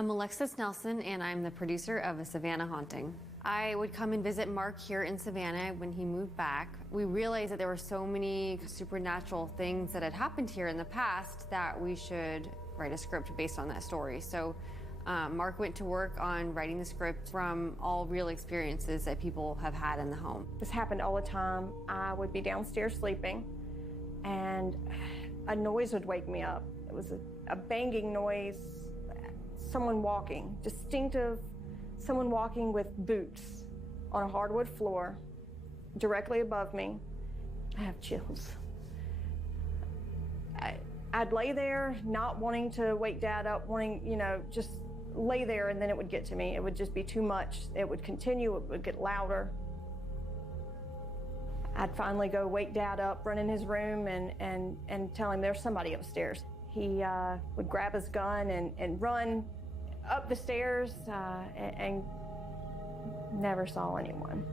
I'm Alexis Nelson, and I'm the producer of A Savannah Haunting. I would come and visit Mark here in Savannah when he moved back. We realized that there were so many supernatural things that had happened here in the past that we should write a script based on that story. So Mark went to work on writing the script from all real experiences that people have had in the home. This happened all the time. I would be downstairs sleeping, and a noise would wake me up. It was a banging noise, someone walking, distinctive, someone walking with boots on a hardwood floor directly above me. I have chills. I'd lay there not wanting to wake Dad up, wanting, just lay there, and then it would get to me. It would just be too much. It would continue, it would get louder. I'd finally go wake Dad up, run in his room, and tell him there's somebody upstairs. He would grab his gun and run up the stairs and never saw anyone.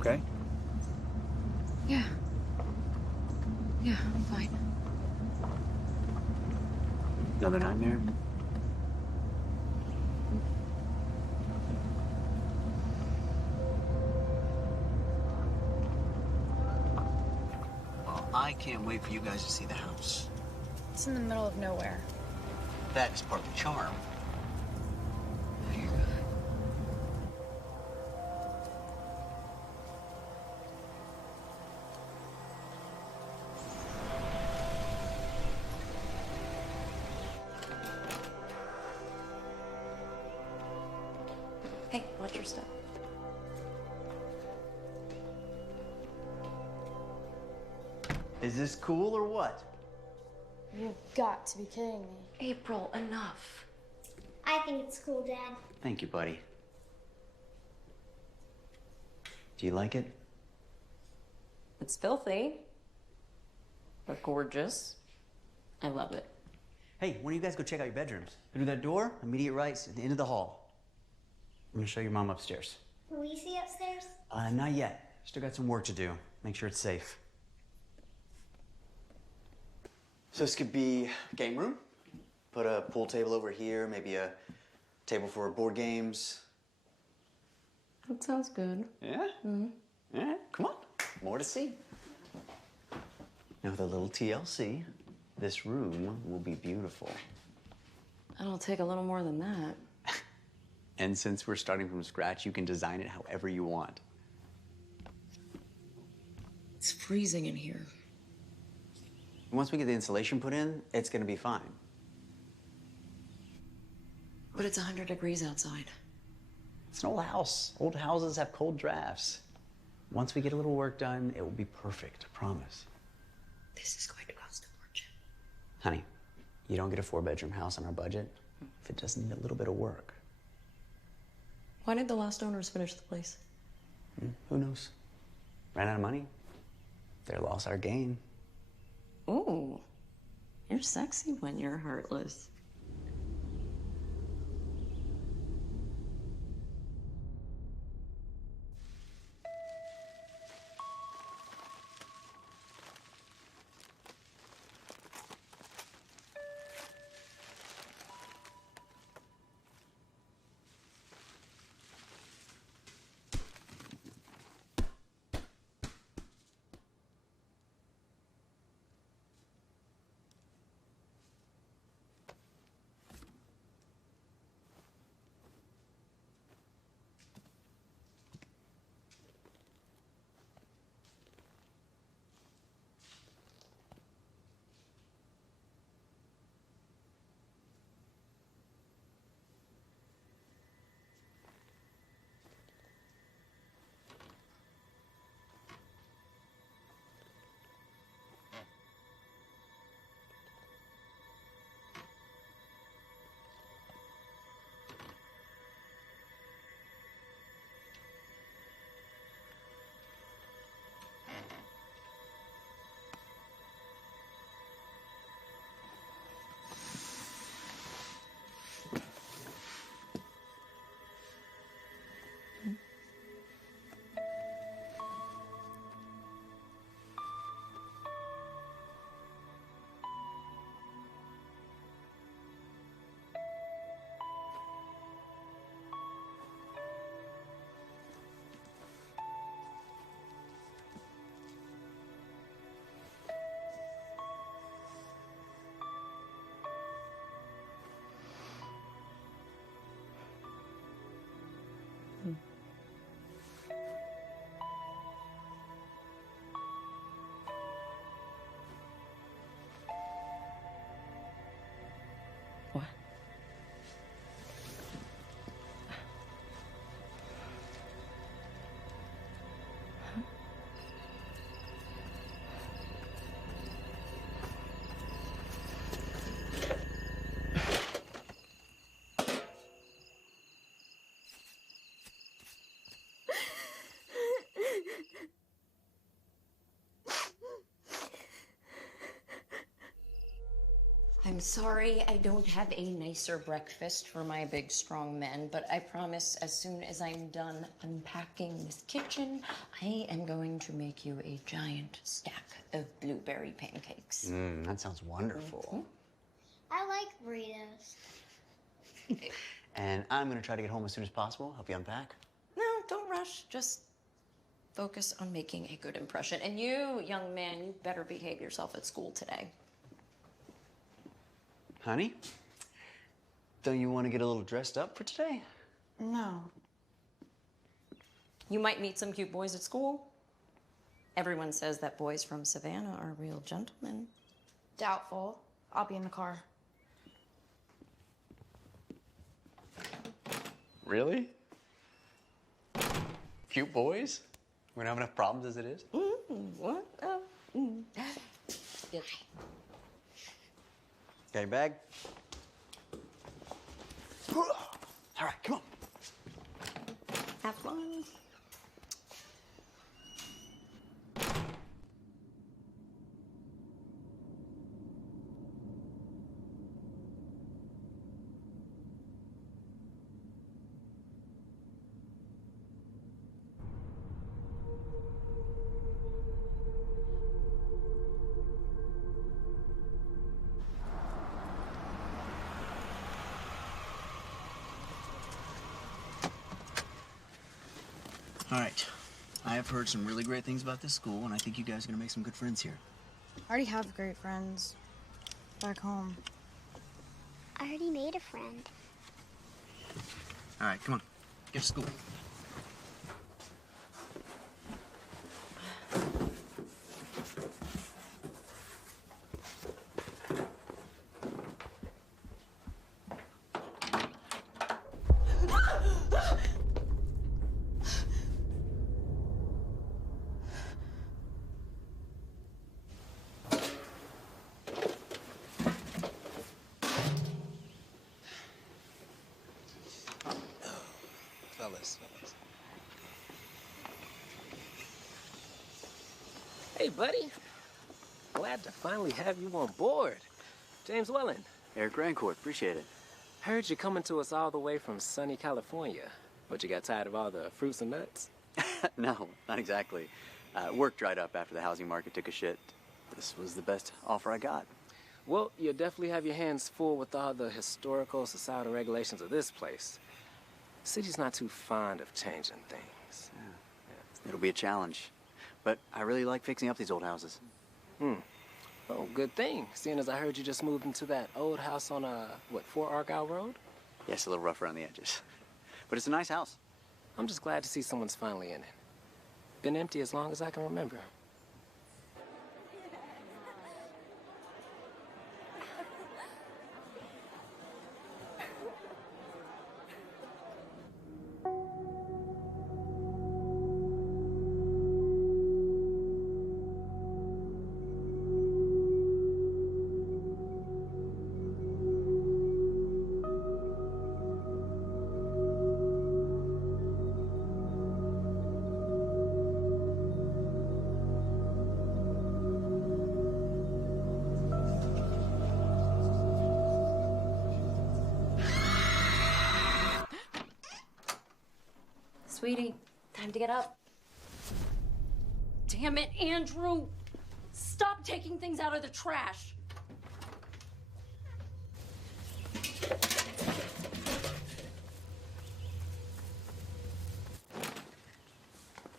Okay? Yeah. Yeah, I'm fine. Another nightmare? Well, I can't wait for you guys to see the house. It's in the middle of nowhere. That is part of the charm. Hey, watch your step. Is this cool or what? You've got to be kidding me. April, enough. I think it's cool, Dad. Thank you, buddy. Do you like it? It's filthy, but gorgeous. I love it. Hey, why don't you guys go check out your bedrooms? Go to that door, immediate right, at the end of the hall. I'm gonna show your mom upstairs. Will we see upstairs? Not yet. Still got some work to do. Make sure it's safe. So this could be game room. Put a pool table over here, maybe a table for board games. That sounds good. Yeah? Mm-hmm. All right, come on. More to see. Now with a little TLC, this room will be beautiful. It'll take a little more than that. And since we're starting from scratch, you can design it however you want. It's freezing in here. Once we get the insulation put in, it's gonna be fine. But it's 100 degrees outside. It's an old house. Old houses have cold drafts. Once we get a little work done, it will be perfect, I promise. This is going to cost a fortune. Honey, you don't get a 4-bedroom house on our budget if it doesn't need a little bit of work. Why did the last owners finish the place? Who knows? Ran out of money. Their loss, our gain. Ooh, you're sexy when you're heartless. I'm sorry I don't have a nicer breakfast for my big, strong men, but I promise as soon as I'm done unpacking this kitchen, I am going to make you a giant stack of blueberry pancakes. That sounds wonderful. I like burritos. And I'm gonna try to get home as soon as possible. Help you unpack. No, don't rush. Just focus on making a good impression. And you, young man, you better behave yourself at school today. Honey, don't you want to get a little dressed up for today? No. You might meet some cute boys at school. Everyone says that boys from Savannah are real gentlemen. Doubtful. I'll be in the car. Really? Cute boys? We don't have enough problems as it is? What? Yes. Got your bag? All right, come on. Have fun. All right. I have heard some really great things about this school, and I think you guys are gonna make some good friends here. I already have great friends back home. I already made a friend. All right, come on. Get to school. Fellas. Hey, buddy. Glad to finally have you on board. James Welling. Eric Rancourt, appreciate it. Heard you coming to us all the way from sunny California. But you got tired of all the fruits and nuts? No, not exactly. Work dried up after the housing market took a shit. This was the best offer I got. Well, you'll definitely have your hands full with all the historical societal regulations of this place. The city's not too fond of changing things. Yeah. It'll be a challenge. But I really like fixing up these old houses. Oh, good thing, seeing as I heard you just moved into that old house on, 4 Argyle Road? Yeah, it's a little rough around the edges. But it's a nice house. I'm just glad to see someone's finally in it. Been empty as long as I can remember. Sweetie, time to get up. Damn it, Andrew! Stop taking things out of the trash.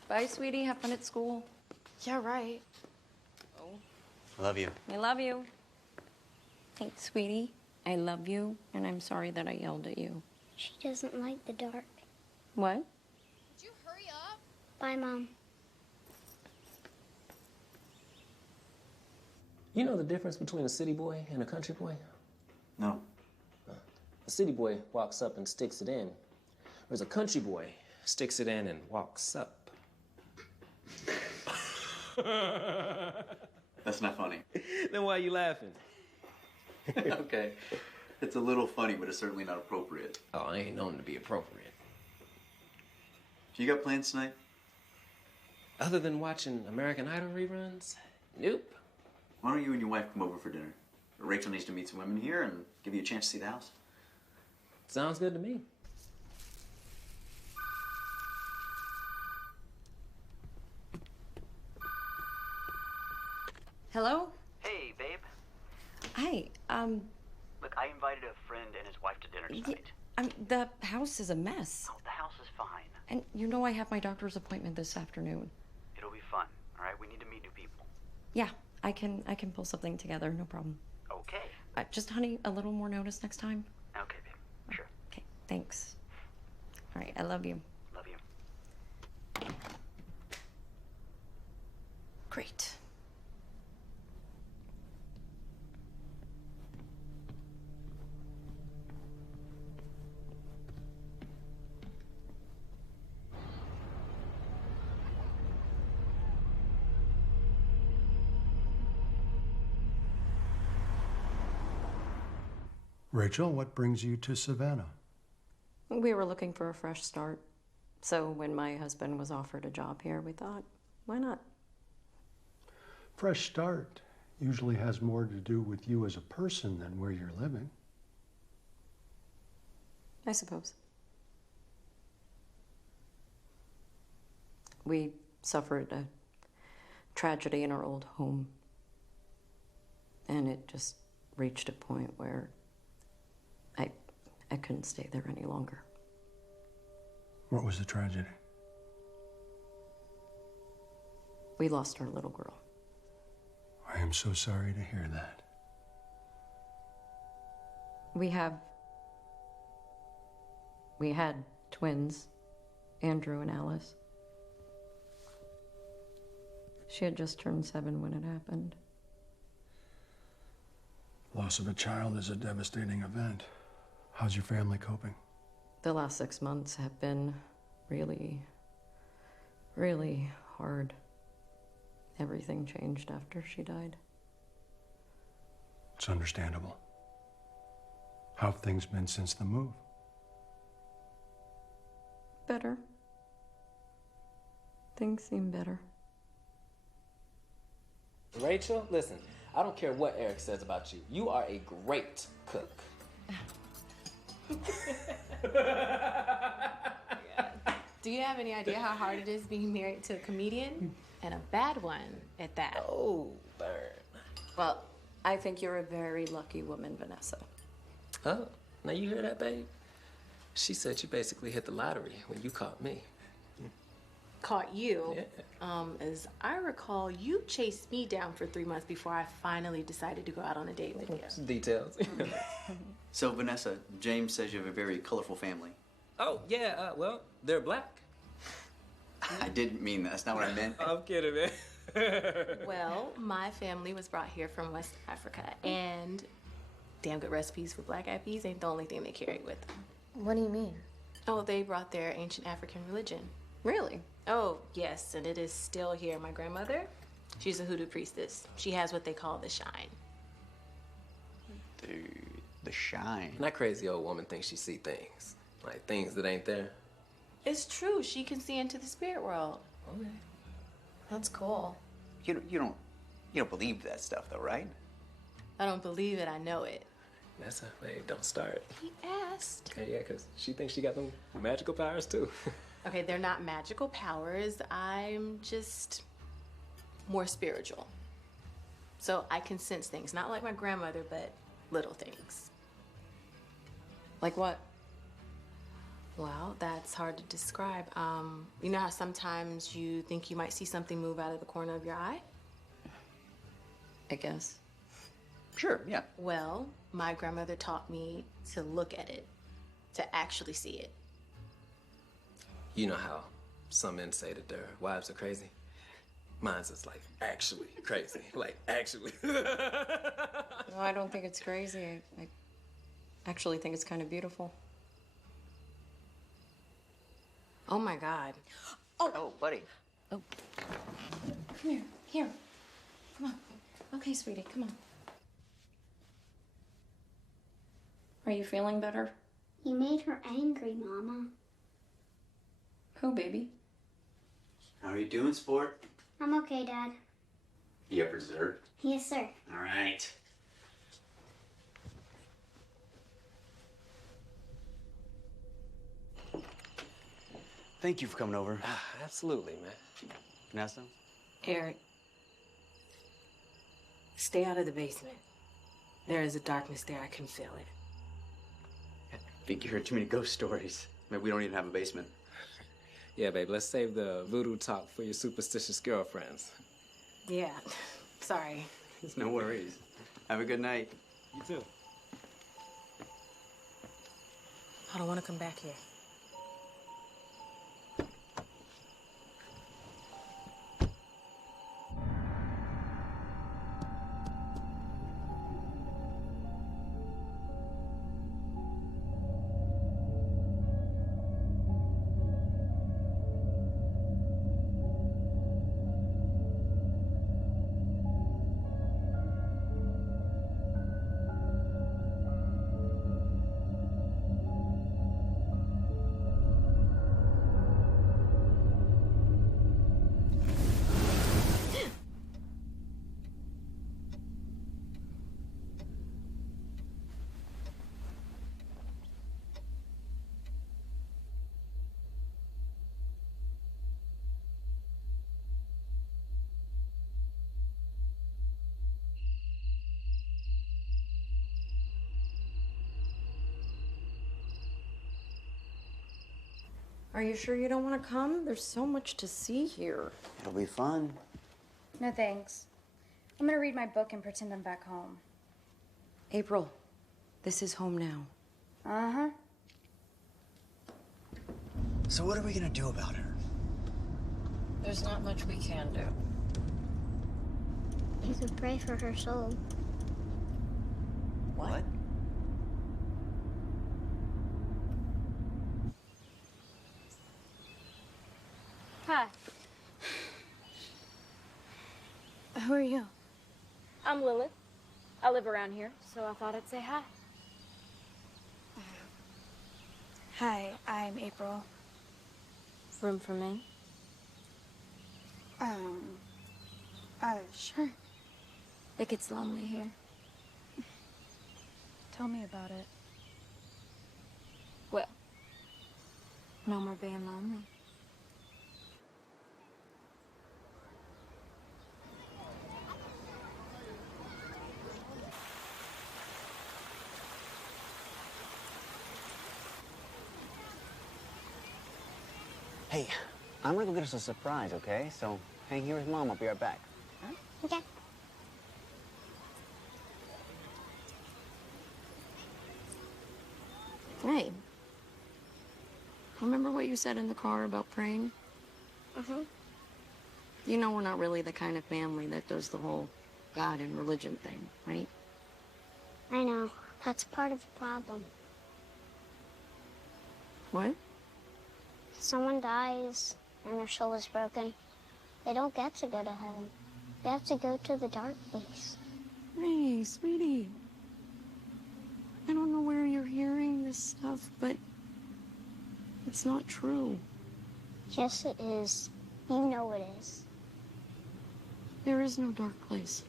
Bye, sweetie. Have fun at school. Yeah, right. I love you. I love you. Thanks, sweetie. I love you, and I'm sorry that I yelled at you. She doesn't like the dark. What? Would you hurry up? Bye, Mom. You know the difference between a city boy and a country boy? No. A city boy walks up and sticks it in, whereas a country boy sticks it in and walks up. That's not funny. Then why are you laughing? Okay. It's a little funny, but it's certainly not appropriate. Oh, I ain't known to be appropriate. You got plans tonight? Other than watching American Idol reruns? Nope. Why don't you and your wife come over for dinner? Rachel needs to meet some women here and give you a chance to see the house. Sounds good to me. Hello? Hey, babe. Hi, Look, I invited a friend and his wife to dinner tonight. the house is a mess. Oh, the house is fine. And you know I have my doctor's appointment this afternoon. It'll be fun, all right? We need to meet new people. Yeah, I can pull something together, no problem. Okay. Just, honey, a little more notice next time. Okay, babe. Sure. Okay, thanks. All right, I love you. Love you. Great. Rachel, what brings you to Savannah? We were looking for a fresh start. So when my husband was offered a job here, we thought, why not? Fresh start usually has more to do with you as a person than where you're living. I suppose. We suffered a tragedy in our old home. And it just reached a point where I couldn't stay there any longer. What was the tragedy? We lost our little girl. I am so sorry to hear that. We had twins, Andrew and Alice. She had just turned 7 when it happened. Loss of a child is a devastating event. How's your family coping? The last 6 months have been really, really hard. Everything changed after she died. It's understandable. How have things been since the move? Better. Things seem better. Rachel, listen, I don't care what Eric says about you. You are a great cook. Do you have any idea how hard it is being married to a comedian? And a bad one at that. Oh, burn. Well, I think you're a very lucky woman, Vanessa. Oh, now you hear that, babe? She said you basically hit the lottery when you caught me. Caught you? Yeah. As I recall, you chased me down for 3 months before I finally decided to go out on a date with you. Some details. So, Vanessa, James says you have a very colorful family. Oh, yeah, well, they're black. I didn't mean that. That's not what I meant. I'm kidding, man. Well, my family was brought here from West Africa, and damn good recipes for black eyed peas ain't the only thing they carry with them. What do you mean? Oh, they brought their ancient African religion. Really? Oh, yes, and it is still here. My grandmother, she's a hoodoo priestess. She has what they call the shine. The shine. That crazy old woman thinks she see things. Like things that ain't there. It's true. She can see into the spirit world. Okay. That's cool. You don't believe that stuff, though, right? I don't believe it. I know it. That's a babe, don't start. He asked. Okay, yeah, because she thinks she got them magical powers, too. Okay, they're not magical powers. I'm just more spiritual. So I can sense things. Not like my grandmother, but little things. Like what? Well, that's hard to describe. You know how sometimes you think you might see something move out of the corner of your eye? I guess. Sure, yeah. Well, my grandmother taught me to look at it, to actually see it. You know how some men say that their wives are crazy? Mine's is like actually crazy. Like actually. No, I don't think it's crazy. I actually think it's kind of beautiful. Oh my God. Oh, buddy. Oh. Come here. Come on. Okay, sweetie, come on. Are you feeling better? You made her angry, Mama. Who, baby? How are you doing, sport? I'm okay, Dad. You have for dessert? Yes, sir. All right. Thank you for coming over. Absolutely, man. Vanessa? Eric, stay out of the basement. There is a darkness there. I can feel it. I think you heard too many ghost stories. Maybe we don't even have a basement. Yeah, babe, let's save the voodoo talk for your superstitious girlfriends. Yeah, sorry. No worries. Have a good night. You too. I don't want to come back here. Are you sure you don't want to come? There's so much to see here. It'll be fun. No thanks. I'm gonna read my book and pretend I'm back home. April, this is home now. Uh-huh. So what are we gonna do about her? There's not much we can do. You could pray for her soul. What? Hi. Who are you? I'm Lilith. I live around here, so I thought I'd say hi. Hi, I'm April. Room for me? Sure. It gets lonely here. Tell me about it. Well, no more being lonely. Hey, I'm gonna go get us a surprise, okay? So hang here with Mom. I'll be right back. Okay. Hey, remember what you said in the car about praying? Mm-hmm. You know we're not really the kind of family that does the whole God and religion thing, right? I know. That's part of the problem. What? Someone dies and their soul is broken. They don't get to go to heaven. They have to go to the dark place. Hey, sweetie. I don't know where you're hearing this stuff, but it's not true. Yes, it is. You know it is. There is no dark place.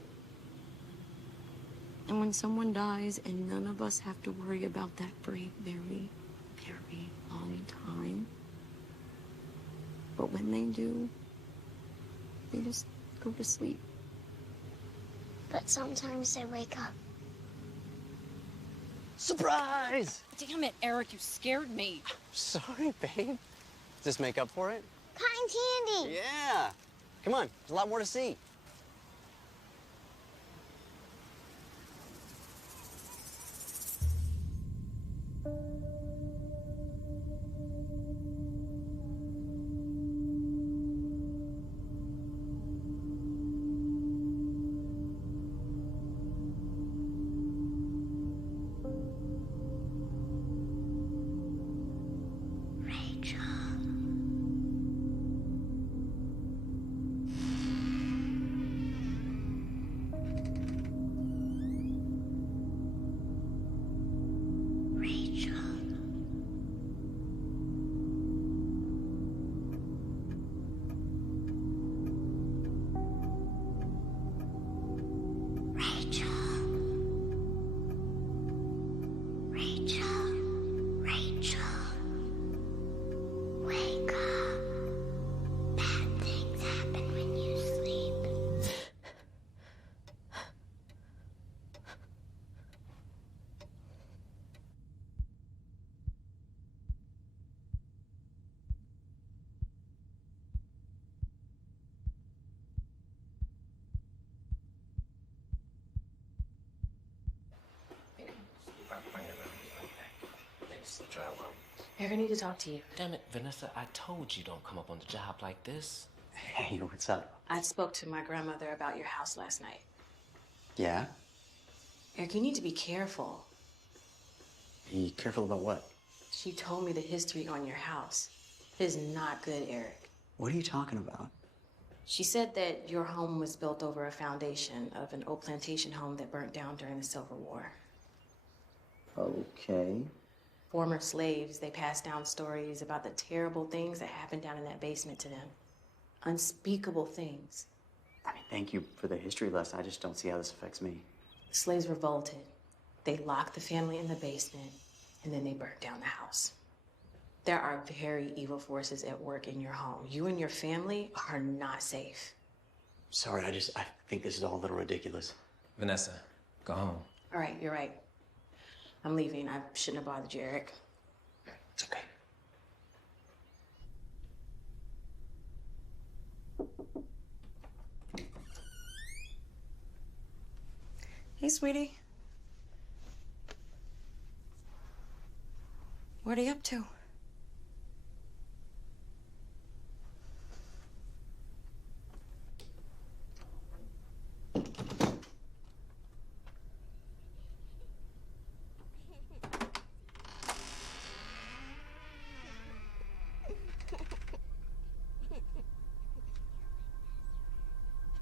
And when someone dies and none of us have to worry about that for a very, very long time. But when they do, they just go to sleep. But sometimes they wake up. Surprise! Damn it, Eric, you scared me. Sorry, babe. Does this make up for it? Cotton candy! Yeah. Come on, there's a lot more to see. It's the drywall. Eric, I need to talk to you. Damn it, Vanessa, I told you don't come up on the job like this. Hey, what's up? I spoke to my grandmother about your house last night. Yeah? Eric, you need to be careful. Be careful about what? She told me the history on your house. It is not good, Eric. What are you talking about? She said that your home was built over a foundation of an old plantation home that burnt down during the Civil War. Okay. Former slaves, they passed down stories about the terrible things that happened down in that basement to them. Unspeakable things. I mean, thank you for the history lesson. I just don't see how this affects me. The slaves revolted. They locked the family in the basement, and then they burnt down the house. There are very evil forces at work in your home. You and your family are not safe. Sorry, I think this is all a little ridiculous. Vanessa, go home. All right, you're right. I'm leaving. I shouldn't have bothered you, Eric. It's okay. Hey, sweetie. What are you up to?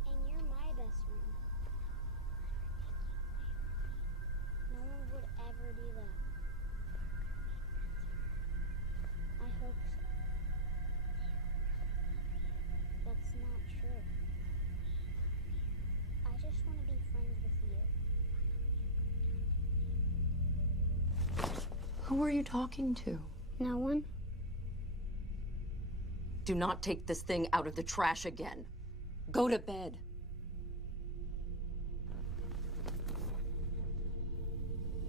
And you're my best friend. No one would ever do that. I hope so. That's not true. I just want to be friends with you. Who are you talking to? No one? Do not take this thing out of the trash again. Go to bed.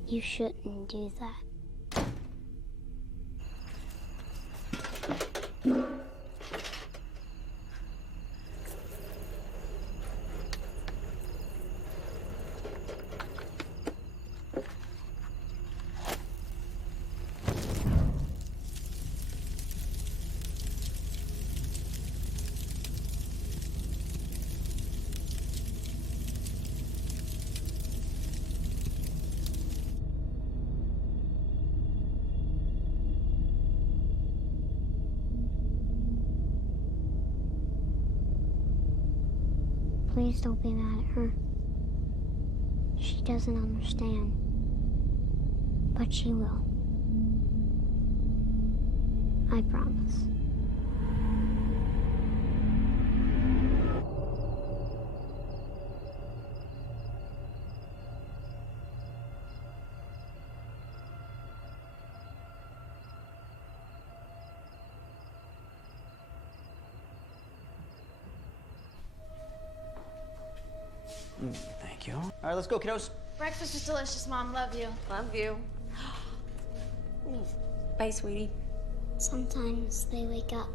You shouldn't do that. Please don't be mad at her. She doesn't understand. But she will. I promise. Thank you. All right, let's go, kiddos. Breakfast was delicious, Mom. Love you. Love you. Bye, sweetie. Sometimes they wake up.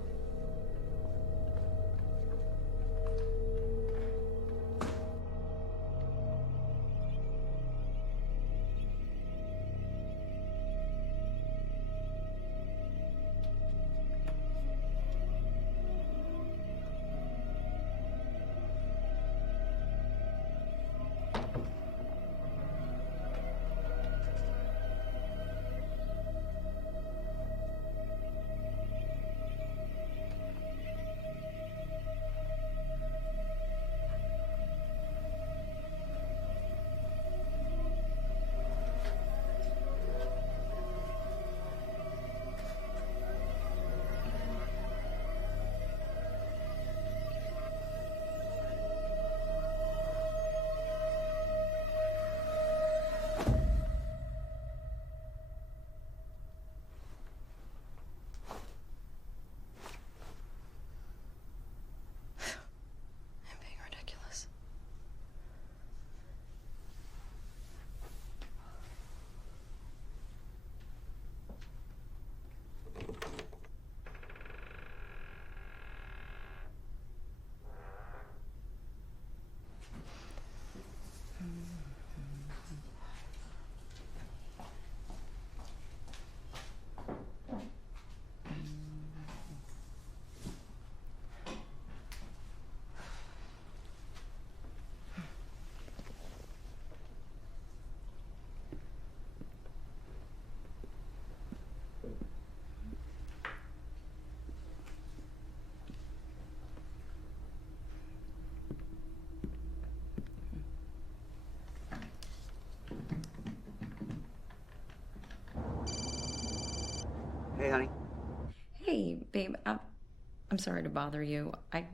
Babe, I'm sorry to bother you. I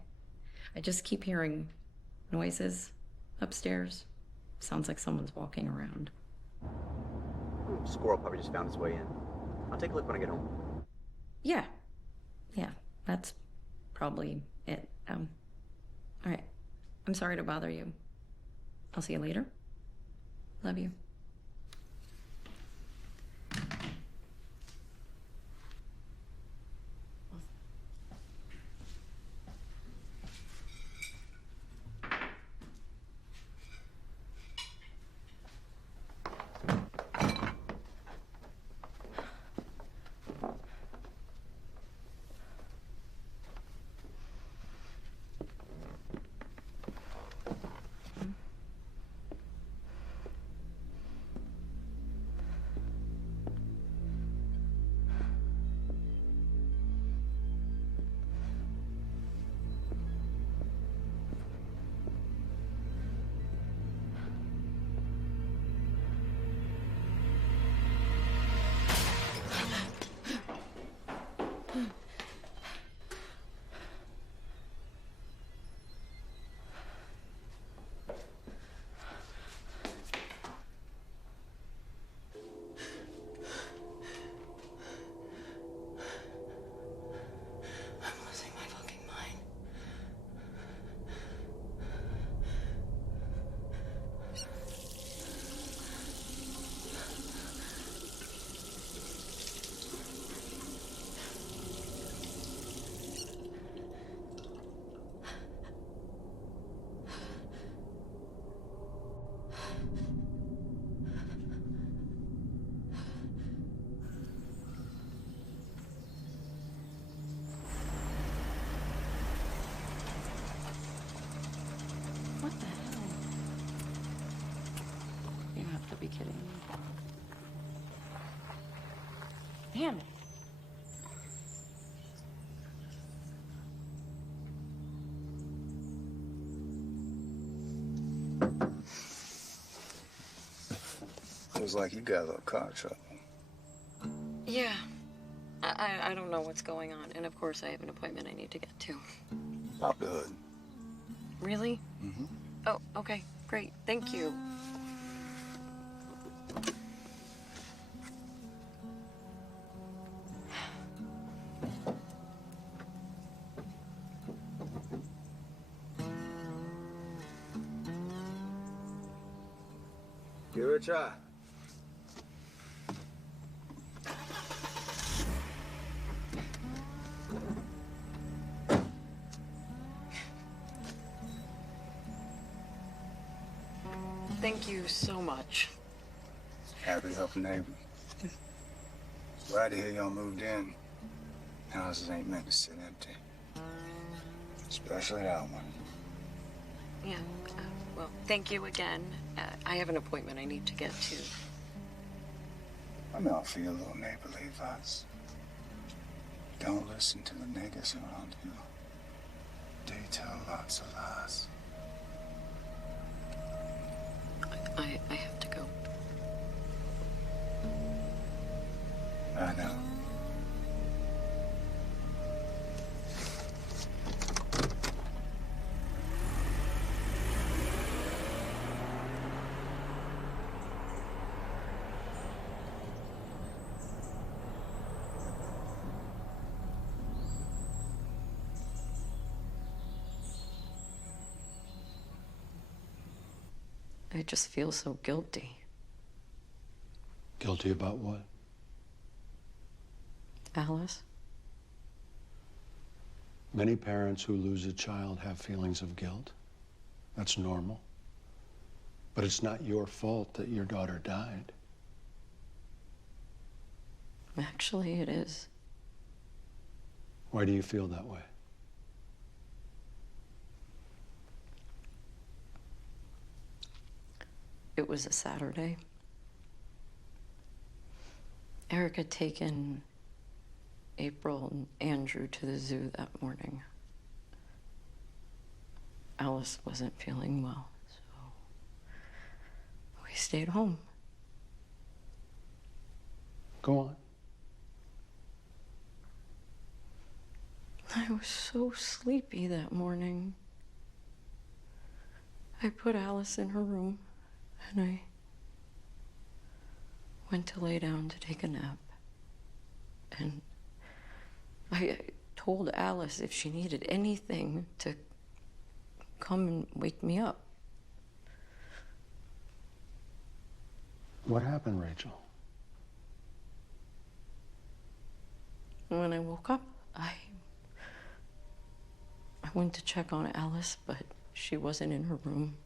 just keep hearing noises upstairs. Sounds like someone's walking around. Squirrel probably just found its way in. I'll take a look when I get home. Yeah. Yeah, that's probably it. All right. I'm sorry to bother you. I'll see you later. Love you. What the hell? You have to be kidding me. Damn it. Looks like you got a little car trouble. Yeah. I don't know what's going on. And of course, I have an appointment I need to get to. Pop the hood. Really? Mm-hmm. Oh, okay. Great. Thank you. Give it a try. Thank you so much. Happy to help a neighbor. Glad to hear y'all moved in. Houses ain't meant to sit empty. Especially that one. Yeah. Well, thank you again. I have an appointment I need to get to. I'm out for your little neighborly advice. Don't listen to the niggas around you. They tell lots of lies. I have to go. I know. I just feel so guilty. Guilty about what? Alice? Many parents who lose a child have feelings of guilt. That's normal. But it's not your fault that your daughter died. Actually, it is. Why do you feel that way? It was a Saturday. Eric had taken April and Andrew to the zoo that morning. Alice wasn't feeling well, so we stayed home. Go on. I was so sleepy that morning. I put Alice in her room and I went to lay down to take a nap. And I told Alice if she needed anything to come and wake me up. What happened, Rachel? When I woke up, I went to check on Alice, but she wasn't in her room.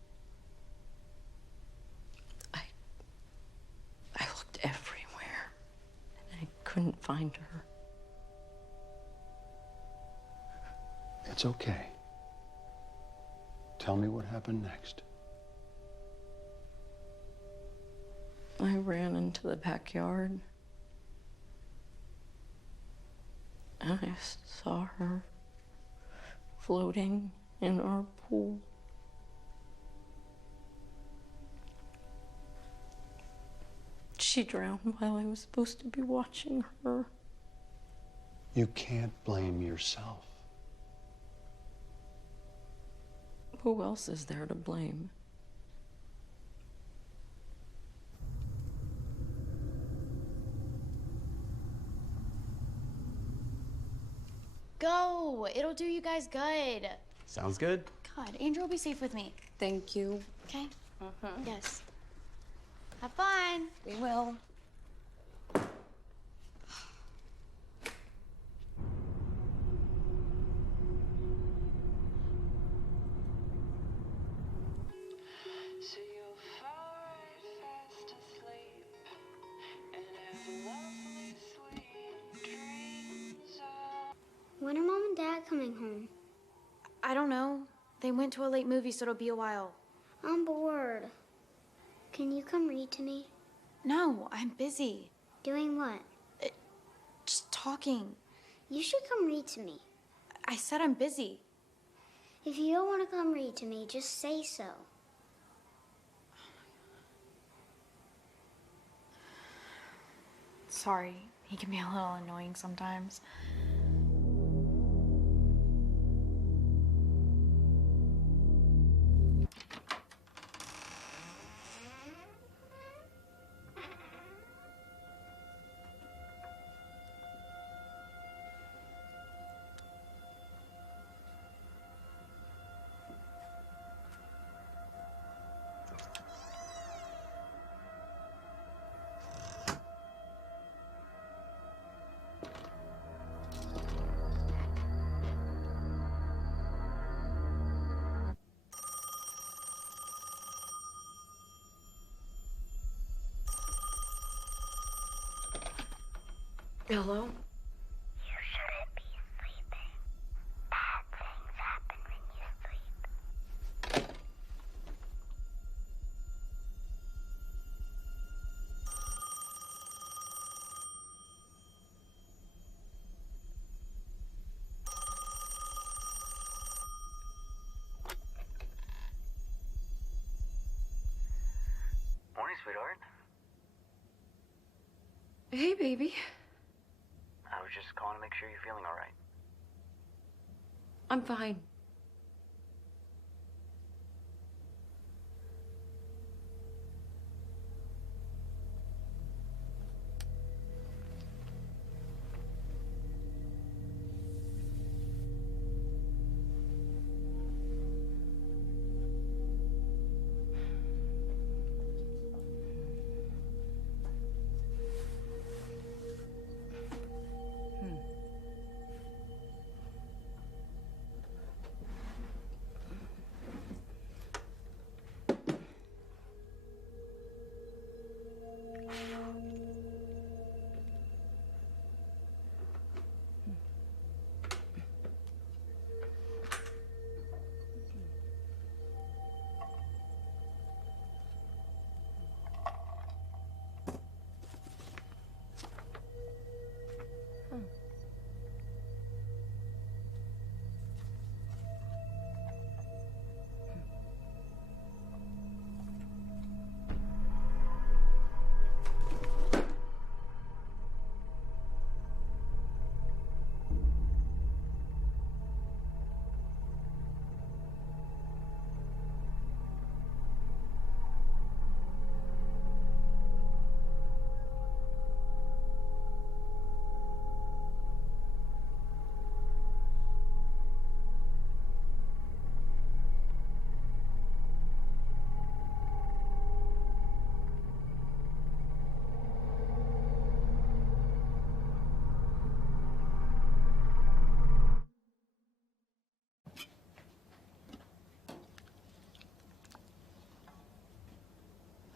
I looked everywhere, and I couldn't find her. It's okay. Tell me what happened next. I ran into the backyard. And I saw her floating in our pool. She drowned while I was supposed to be watching her. You can't blame yourself. Who else is there to blame? Go! It'll do you guys good. Sounds good. God, Andrew will be safe with me. Thank you. Okay? Yes. Have fun. We will. When are Mom and Dad coming home? I don't know. They went to a late movie, so it'll be a while. I'm bored. Can you come read to me? No, I'm busy. Doing what? Just talking. You should come read to me. I said I'm busy. If you don't want to come read to me, just say so. Sorry. He can be a little annoying sometimes. Hello? You shouldn't be sleeping. Bad things happen when you sleep. Morning, sweetheart. Hey, baby. I was just calling to make sure you're feeling all right. I'm fine.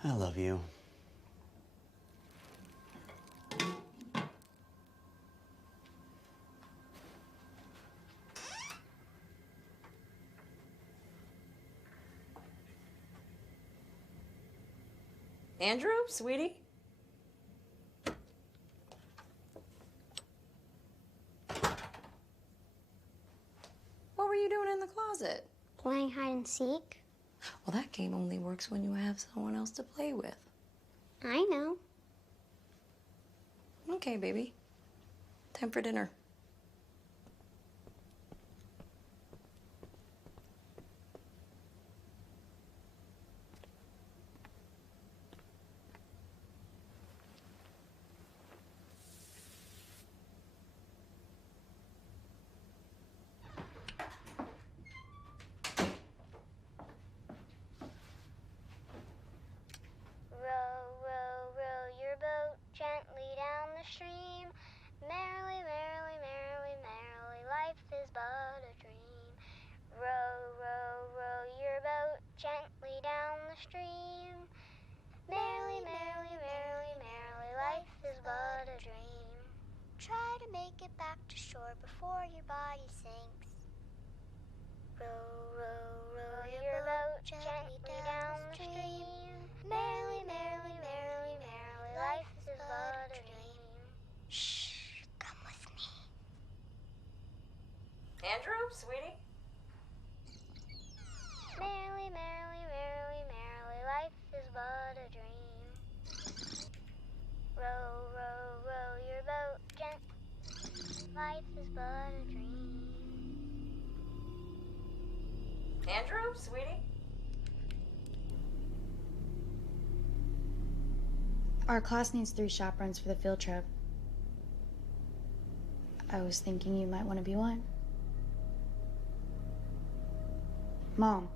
I love you. Andrew, sweetie? What were you doing in the closet? Playing hide and seek. Well, that game only works when you have someone else to play with. I know. Okay, baby. Time for dinner. Gently down the stream, merrily, merrily, merrily, merrily, life is but a dream. Row, row, row your boat gently down the stream, merrily, merrily, merrily, merrily, life is but a dream. Try to make it back to shore before your body sinks. Row, row, row your boat gently down the stream, merrily, merrily, merrily, merrily, life is but a dream. Shh, come with me. Andrew, sweetie? Merrily, merrily, merrily, merrily, life is but a dream. Row, row, row your boat gently, life is but a dream. Andrew, sweetie? Our class needs 3 chaperones for the field trip. I was thinking you might want to be one. Mom.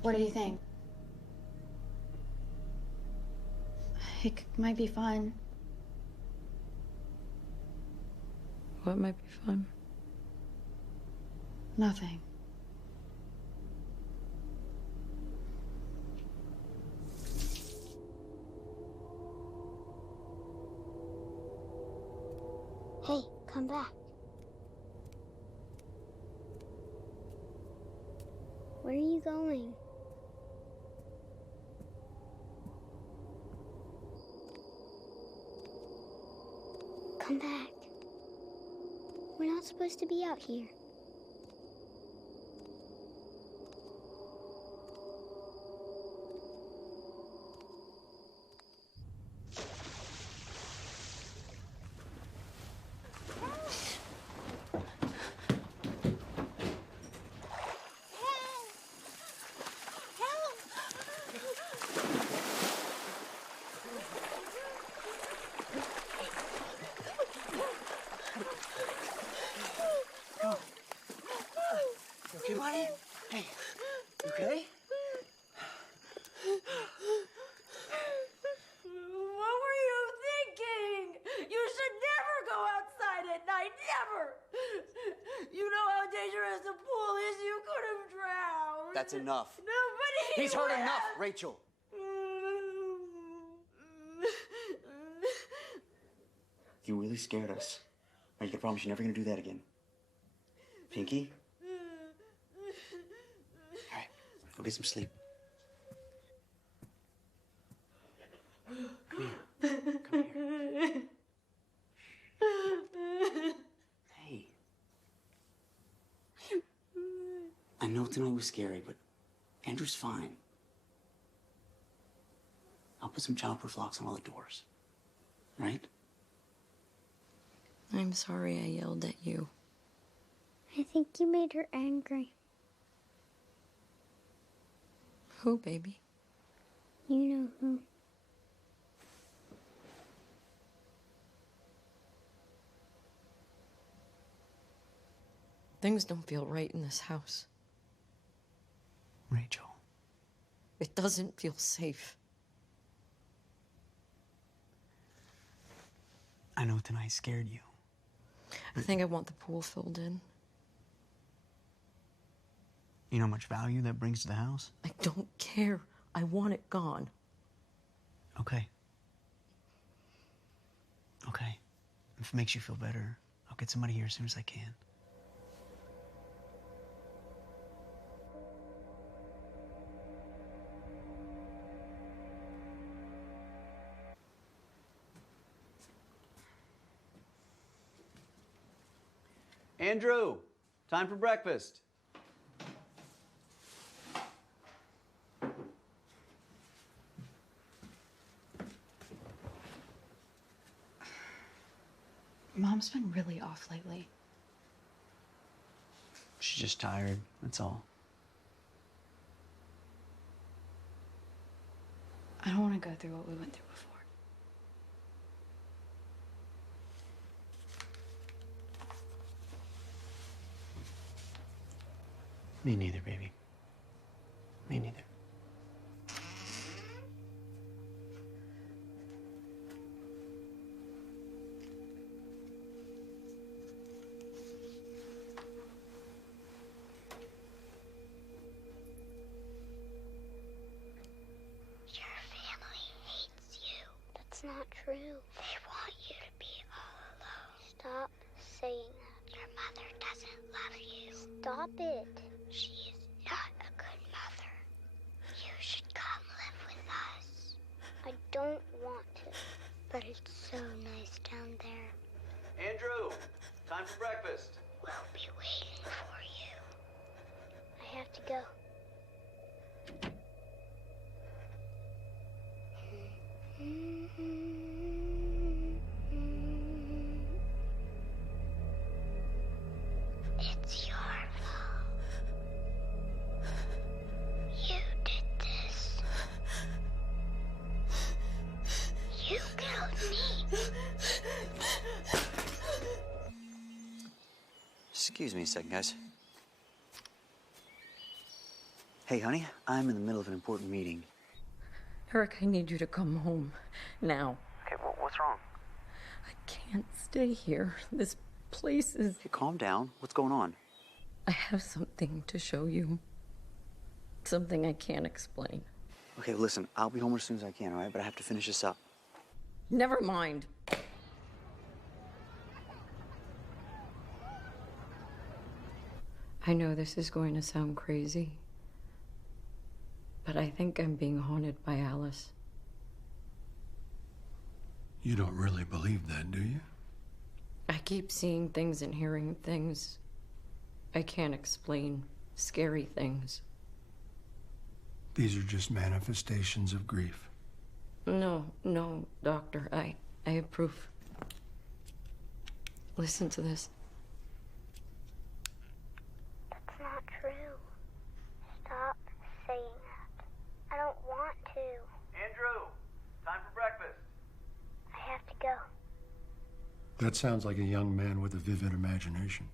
What do you think? It might be fun. What might be fun? Nothing. Hey, come back. Where are you going? Come back. We're not supposed to be out here. Okay, buddy? Hey, you okay? What were you thinking? You should never go outside at night, never! You know how dangerous the pool is, you could have drowned. That's enough. Nobody He's heard would enough, have. Rachel. You really scared us. I can promise you're never gonna do that again. Pinky? All right, go get some sleep. Come here. Come here. Hey. I know tonight was scary, but Andrew's fine. I'll put some childproof locks on all the doors. Right? I'm sorry I yelled at you. I think you made her angry. Who, baby? You know who. Things don't feel right in this house. Rachel. It doesn't feel safe. I know tonight scared you. I think I want the pool filled in. You know how much value that brings to the house? I don't care. I want it gone. Okay. Okay. If it makes you feel better, I'll get somebody here as soon as I can. Andrew, time for breakfast. Mom's been really off lately. She's just tired, that's all. I don't want to go through what we went through before. Me neither, baby. Me neither. That's not true. They want you to be all alone. Stop saying that. Your mother doesn't love you. Stop it. She is not a good mother. You should come live with us. I don't want to, but it's so nice down there. Andrew, time for breakfast. We'll be waiting for you. I have to go. It's your fault. You did this. You killed me. Excuse me a second, guys. Hey, honey, I'm in the middle of an important meeting. Eric, I need you to come home now. Okay, what's wrong? I can't stay here. This place is... Hey, calm down. What's going on? I have something to show you. Something I can't explain. Okay, listen, I'll be home as soon as I can, all right? But I have to finish this up. Never mind. I know this is going to sound crazy, but I think I'm being haunted by Alice. You don't really believe that, do you? I keep seeing things and hearing things I can't explain. Scary things. These are just manifestations of grief. No, doctor. I have proof. Listen to this. That's not true. Stop saying that. I don't want to. Andrew, time for breakfast. I have to go. That sounds like a young man with a vivid imagination.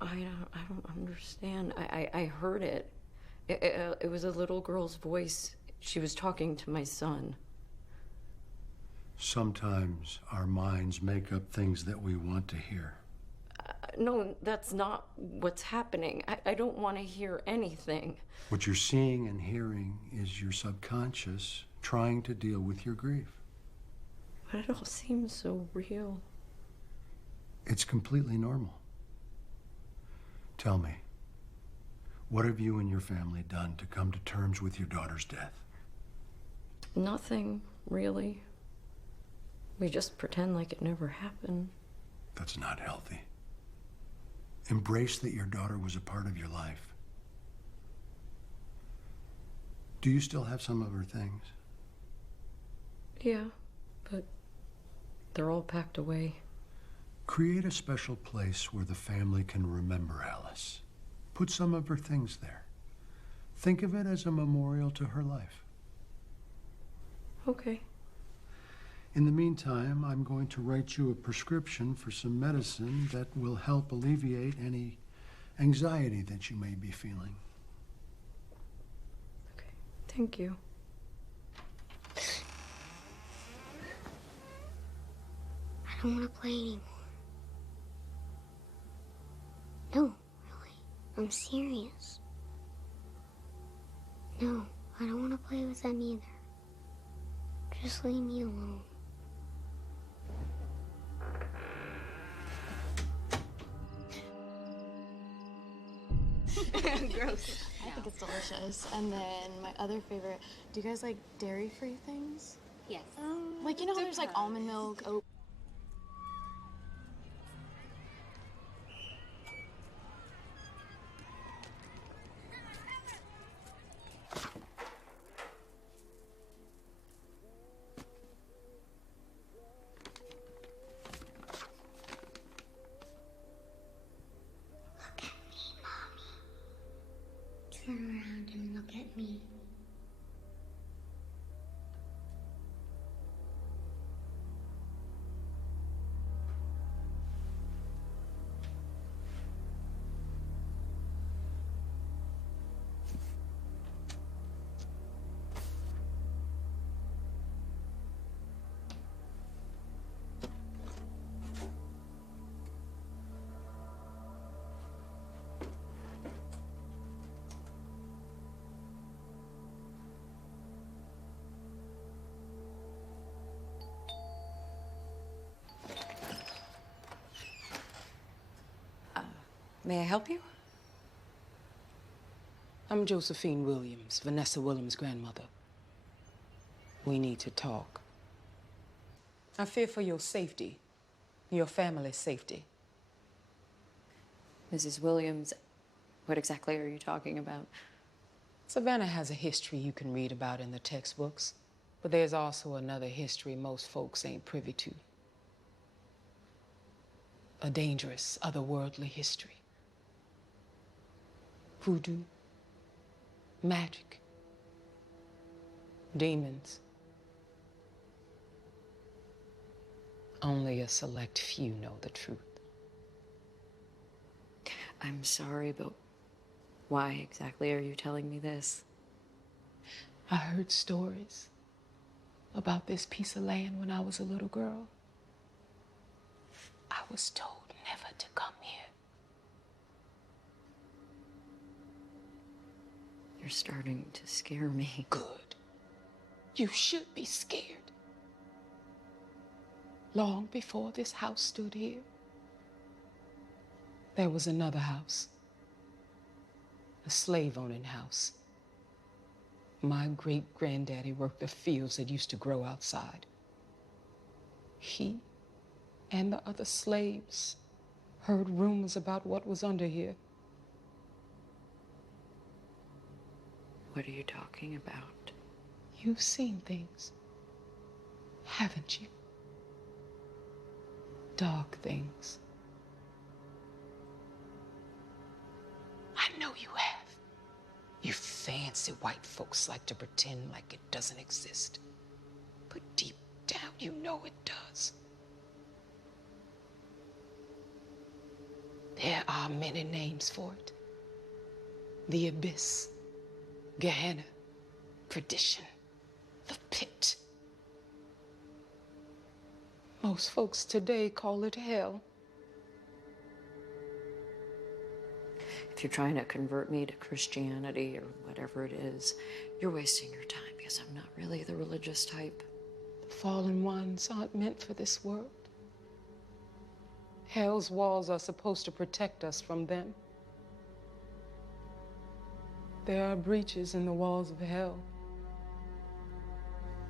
I don't understand. I heard it. It was a little girl's voice. She was talking to my son. Sometimes our minds make up things that we want to hear. No, that's not what's happening. I don't want to hear anything. What you're seeing and hearing is your subconscious trying to deal with your grief. But it all seems so real. It's completely normal. Tell me, what have you and your family done to come to terms with your daughter's death? Nothing, really. We just pretend like it never happened. That's not healthy. Embrace that your daughter was a part of your life. Do you still have some of her things? Yeah, but they're all packed away. Create a special place where the family can remember Alice. Put some of her things there. Think of it as a memorial to her life. Okay. In the meantime, I'm going to write you a prescription for some medicine that will help alleviate any anxiety that you may be feeling. Okay, thank you. I don't want to play anymore. No, really. I'm serious. No, I don't want to play with them either. Just leave me alone. Gross. I think it's delicious. And then my other favorite, do you guys like dairy-free things? Yes. Like, you know how there's like almond milk, oat. Turn around and look at me. May I help you? I'm Josephine Williams, Vanessa Williams' grandmother. We need to talk. I fear for your safety, your family's safety. Mrs. Williams, what exactly are you talking about? Savannah has a history you can read about in the textbooks, but there's also another history most folks ain't privy to. A dangerous, otherworldly history. Voodoo, magic, demons. Only a select few know the truth. I'm sorry, but why exactly are you telling me this? I heard stories about this piece of land when I was a little girl. I was told never to come here. You're starting to scare me. Good. You should be scared. Long before this house stood here, there was another house. A slave-owning house. My great-granddaddy worked the fields that used to grow outside. He and the other slaves heard rumors about what was under here. What are you talking about? You've seen things, haven't you? Dark things. I know you have. You fancy white folks like to pretend like it doesn't exist. But deep down, you know it does. There are many names for it. The abyss, Gehenna, perdition, the pit. Most folks today call it hell. If you're trying to convert me to Christianity or whatever it is, you're wasting your time because I'm not really the religious type. The fallen ones aren't meant for this world. Hell's walls are supposed to protect us from them. There are breaches in the walls of hell.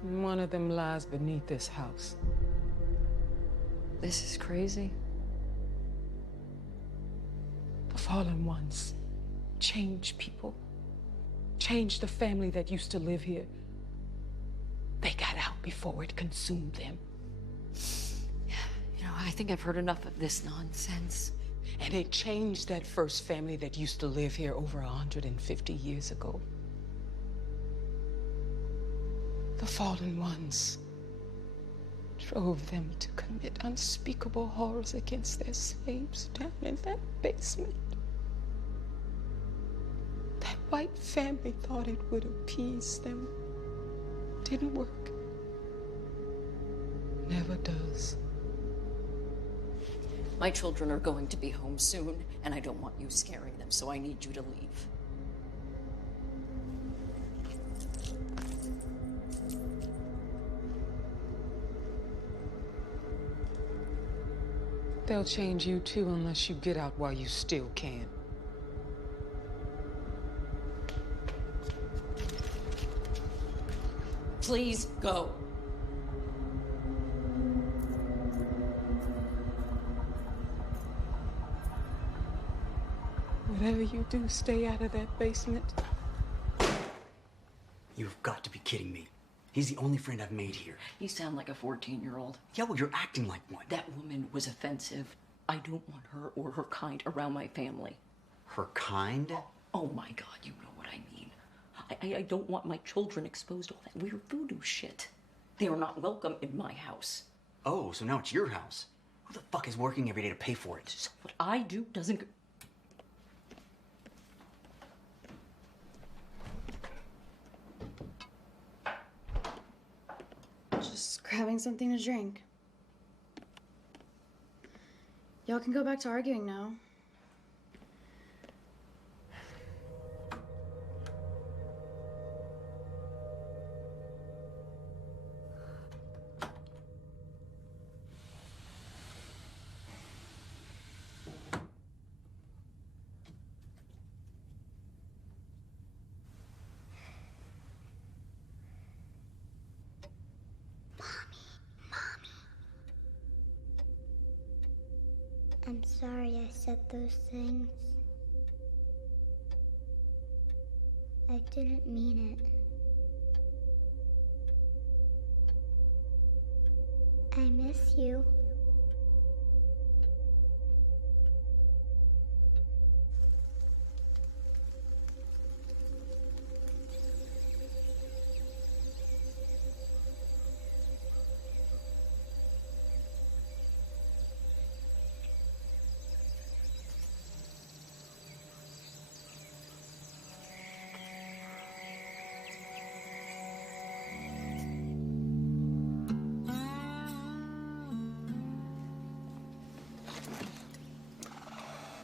And one of them lies beneath this house. This is crazy. The fallen ones change people. Change the family that used to live here. They got out before it consumed them. You know, I think I've heard enough of this nonsense. And it changed that first family that used to live here over 150 years ago. The fallen ones drove them to commit unspeakable horrors against their slaves down in that basement. That white family thought it would appease them. Didn't work. Never does. My children are going to be home soon, and I don't want you scaring them, so I need you to leave. They'll change you too unless you get out while you still can. Please go. Whatever you do, stay out of that basement. You've got to be kidding me. He's the only friend I've made here. You sound like a 14-year-old. Yeah, well, you're acting like one. That woman was offensive. I don't want her or her kind around my family. Her kind? Oh my God, you know what I mean. I don't want my children exposed to all that weird voodoo shit. They are not welcome in my house. Oh, so now it's your house. Who the fuck is working every day to pay for it? So what I do doesn't... Just grabbing something to drink. Y'all can go back to arguing now. I'm sorry I said those things. I didn't mean it. I miss you.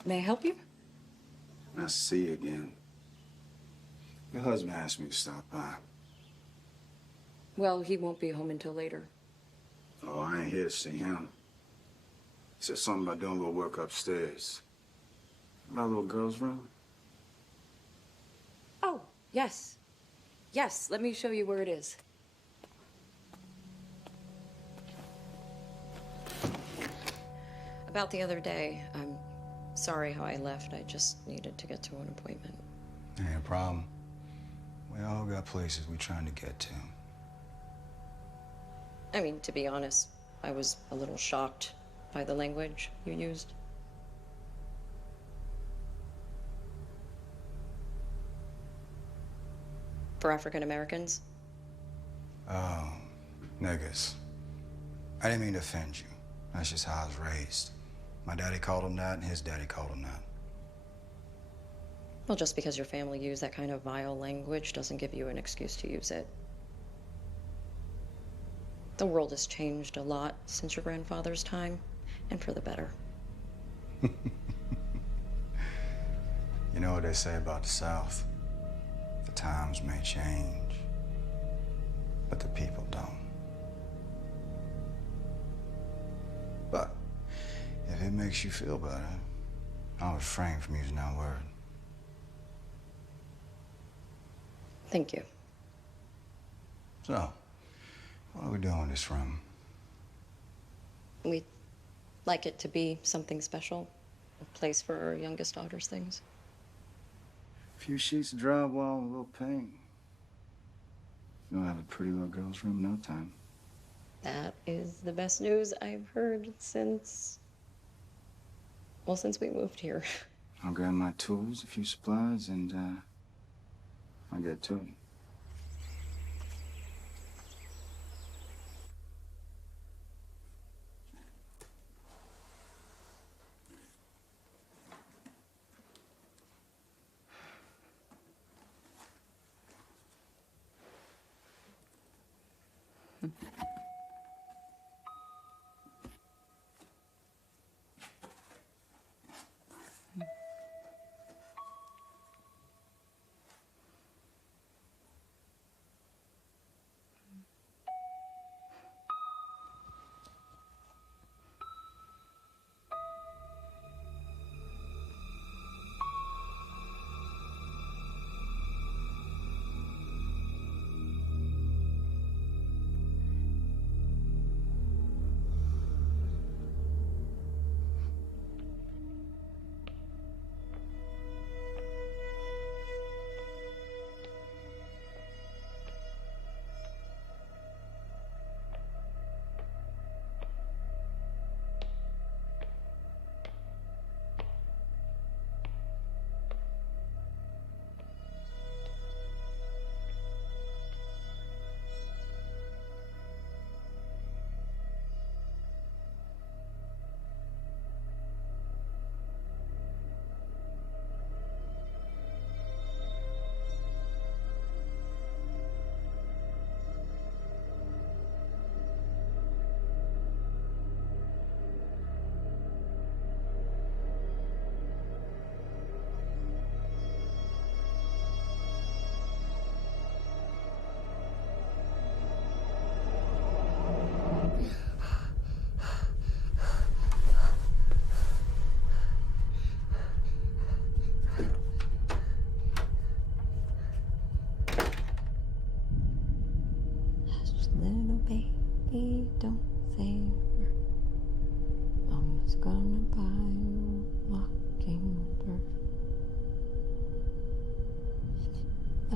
May I help you? Nice to see you again. Your husband asked me to stop by. Well, he won't be home until later. Oh, I ain't here to see him. He said something about doing a little work upstairs. My little girl's room? Oh, yes. Yes, let me show you where it is. About the other day, I'm sorry how I left. I just needed to get to an appointment. Ain't a problem. We all got places we're trying to get to. I mean, to be honest, I was a little shocked by the language you used. For African Americans? Oh, niggas. I didn't mean to offend you. That's just how I was raised. My daddy called him that, and his daddy called him that. Well, just because your family used that kind of vile language doesn't give you an excuse to use it. The world has changed a lot since your grandfather's time, and for the better. You know what they say about the South? The times may change, but the people don't. But if it makes you feel better, I'll refrain from using that word. Thank you. So, what are we doing with this room? We'd like it to be something special, a place for our youngest daughter's things. A few sheets of drywall and a little paint. You'll have a pretty little girl's room in no time. That is the best news I've heard since we moved here. I'll grab my tools, a few supplies, and I'll get to it.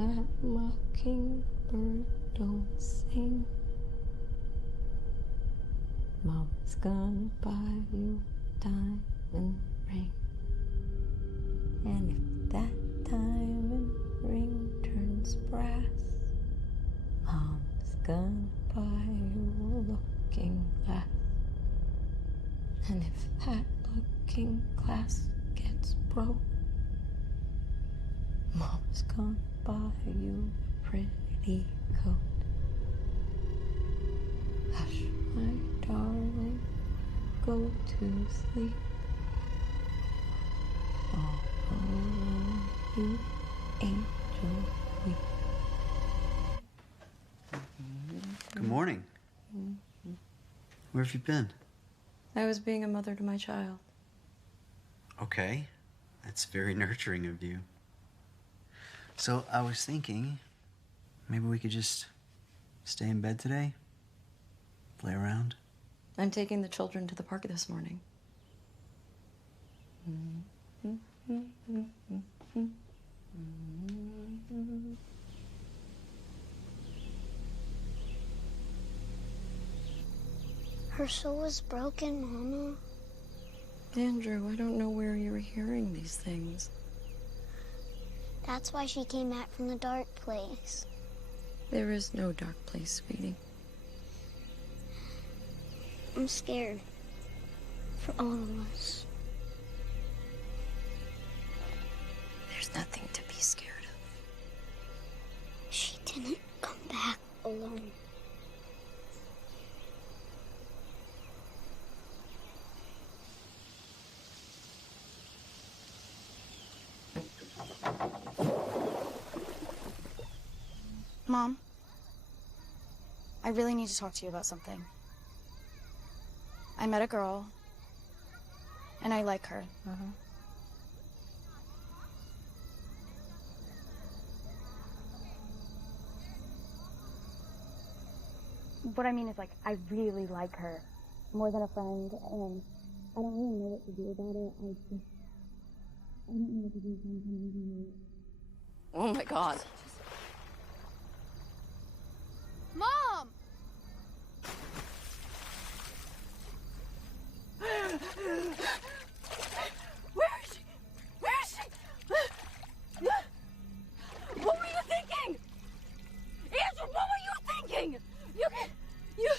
that mockingbird don't sing, Mom's gonna buy you a diamond ring. And if that diamond ring turns brass, Mom's gonna buy you a looking glass. And if that looking glass gets broke, Mom's gonna buy you a pretty coat. Hush, my darling, go to sleep. All alone, you angel weep. Good morning. Where have you been? I was being a mother to my child. Okay. That's very nurturing of you. So I was thinking, maybe we could just stay in bed today? Play around? I'm taking the children to the park this morning. Her soul is broken, Mama. Andrew, I don't know where you're hearing these things. That's why she came back from the dark place. There is no dark place, sweetie. I'm scared. For all of us. There's nothing to be scared of. She didn't come back alone. Mom, I really need to talk to you about something. I met a girl, and I like her. What I mean is, like, I really like her. More than a friend, and I don't really know what to do about it. I don't know what to do sometimes. Oh my God. Mom! Where is she? Where is she? What were you thinking? Answer, what were you thinking? You,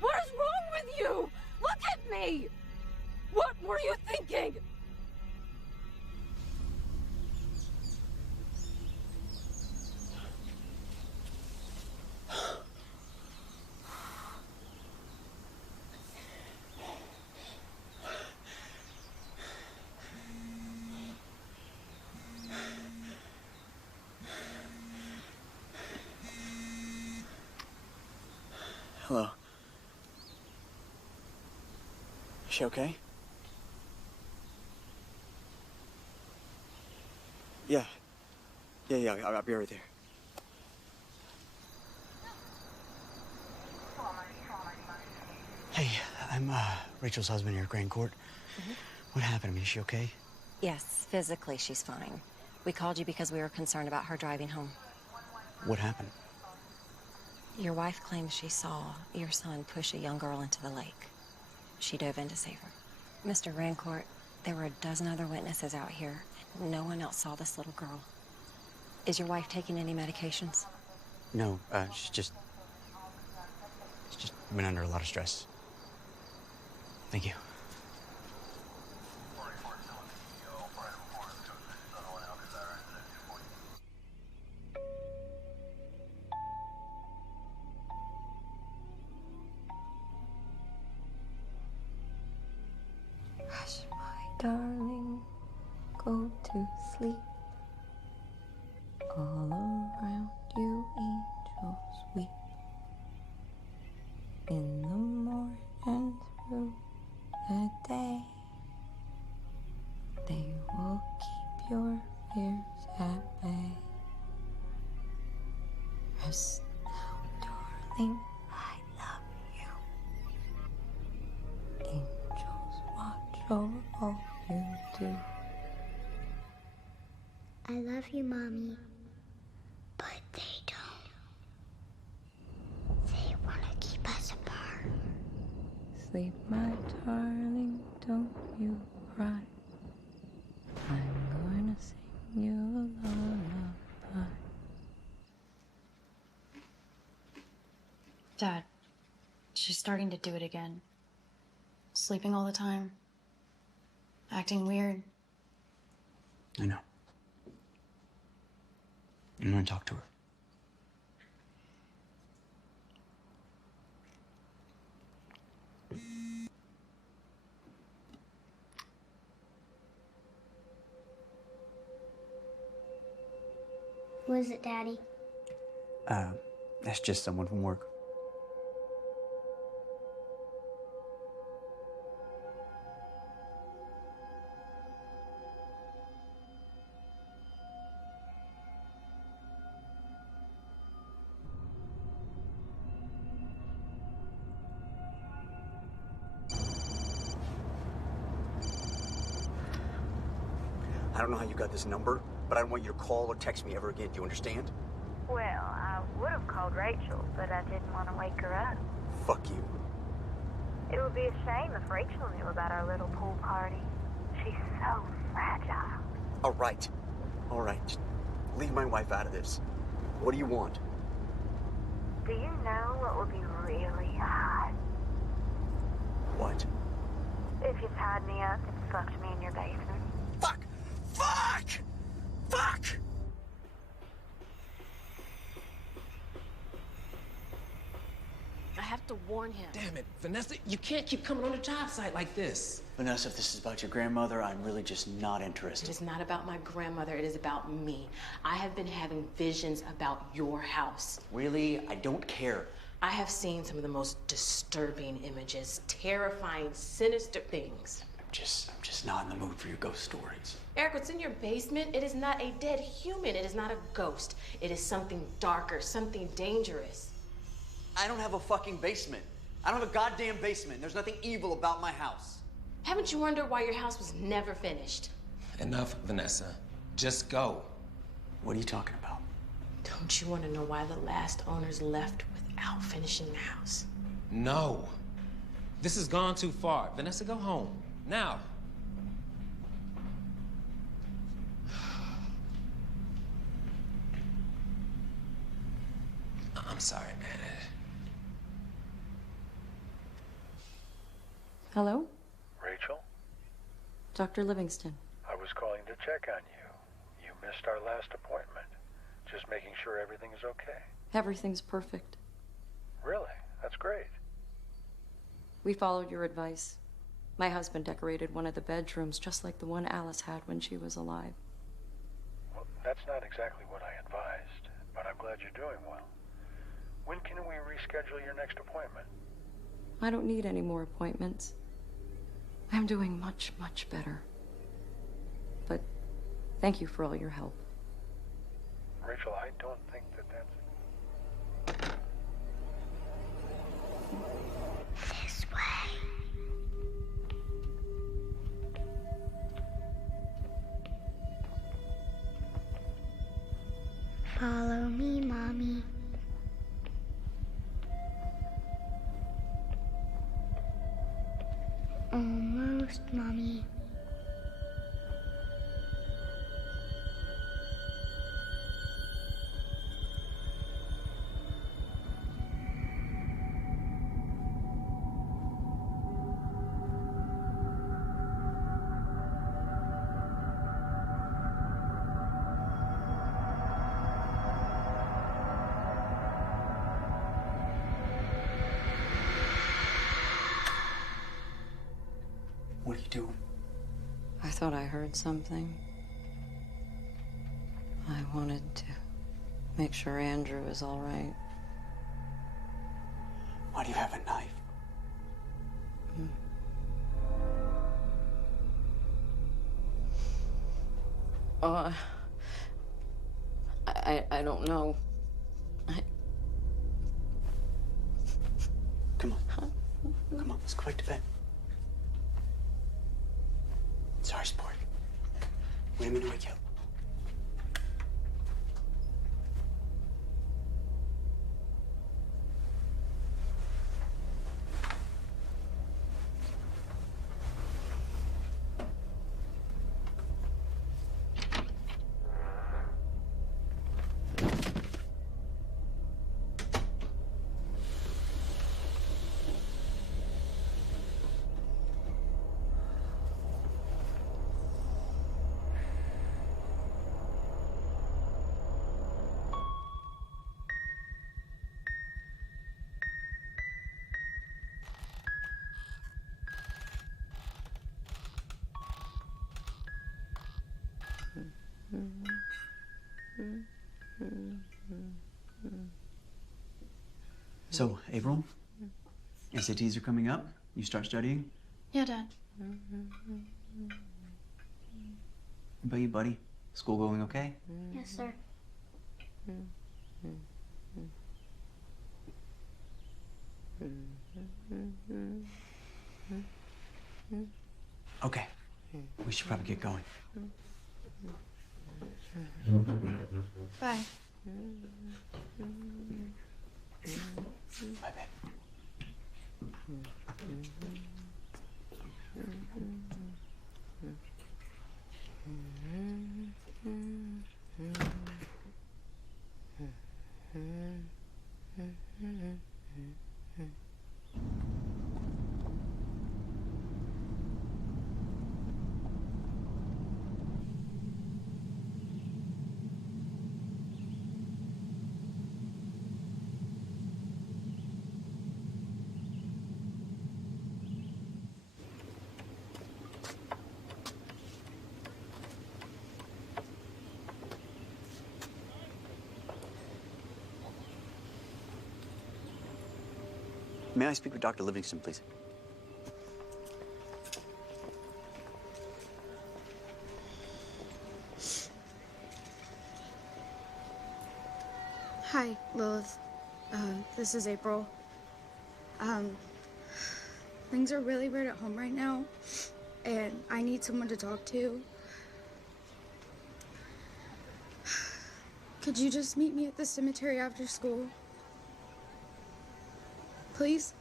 what is wrong with you? Look at me. What were you thinking? Hello. Is she okay? Yeah. I'll be right there. Hey, I'm Rachel's husband here at Grand Court. What happened? I mean, is she okay? Yes, physically she's fine. We called you because we were concerned about her driving home. What happened? Your wife claims she saw your son push a young girl into the lake. She dove in to save her. Mr. Rancourt, there were a dozen other witnesses out here. No one else saw this little girl. Is your wife taking any medications? No, she's just been under a lot of stress. Thank you. Hush, my darling, go to sleep. All around you, angels weep. In the morning through the day, they will keep your fears at bay. Rest now, darling, I love you. Angels watch over all you do. I love you, Mommy. Sleep, my darling, don't you cry. I'm going to sing you a lullaby. Dad, she's starting to do it again. Sleeping all the time. Acting weird. I know. I'm gonna talk to her. Who is it, Daddy? That's just someone from work. I don't know how you got this number, but I don't want you to call or text me ever again. Do you understand? Well, I would have called Rachel, but I didn't want to wake her up. Fuck you. It would be a shame if Rachel knew about our little pool party. She's so fragile. All right. All right. Just leave my wife out of this. What do you want? Do you know what would be really hot? What? If you tied me up and fucked me in your basement. Fuck! Fuck! I have to warn him. Damn it, Vanessa, you can't keep coming on the job site like this. Vanessa, if this is about your grandmother, I'm really just not It interested. is not about my grandmother, it is about me. I have been having visions about your house. Really? I don't care. I have seen some of the most disturbing images, terrifying, sinister things. I'm just not in the mood for your ghost stories. Eric, what's in your basement? It is not a dead human. It is not a ghost. It is something darker, something dangerous. I don't have a fucking basement. I don't have a goddamn basement. There's nothing evil about my house. Haven't you wondered why your house was never finished? Enough, Vanessa. Just go. What are you talking about? Don't you want to know why the last owners left without finishing the house? No. This has gone too far. Vanessa, go home. Now. I'm sorry, man. Hello? Rachel, Dr. Livingston. I was calling to check on you. You missed our last appointment. Just making sure everything is okay. Everything's perfect. Really? That's great. We followed your advice. My husband decorated one of the bedrooms just like the one Alice had when she was alive. Well, that's not exactly what I advised, but I'm glad you're doing well. When can we reschedule your next appointment? I don't need any more appointments. I'm doing much, much better. But thank you for all your help. Rachel, I don't think that that's... This way. Follow me, Mommy. Almost, Mommy. What are you doing? I thought I heard something. I wanted to make sure Andrew is all right. Why do you have a knife? I don't know. Come on. Come on, let's go back to bed. Sorry, sport. We didn't mean to wake you up. So, April, SATs are coming up. You start studying? Yeah, Dad. What about you, buddy? School going okay? Yes, sir. Okay. We should probably get going. Bye. Bye, babe. May I speak with Dr. Livingston, please? Hi, Lilith. This is April. Things are really weird at home right now, and I need someone to talk to. Could you just meet me at the cemetery after school? Please?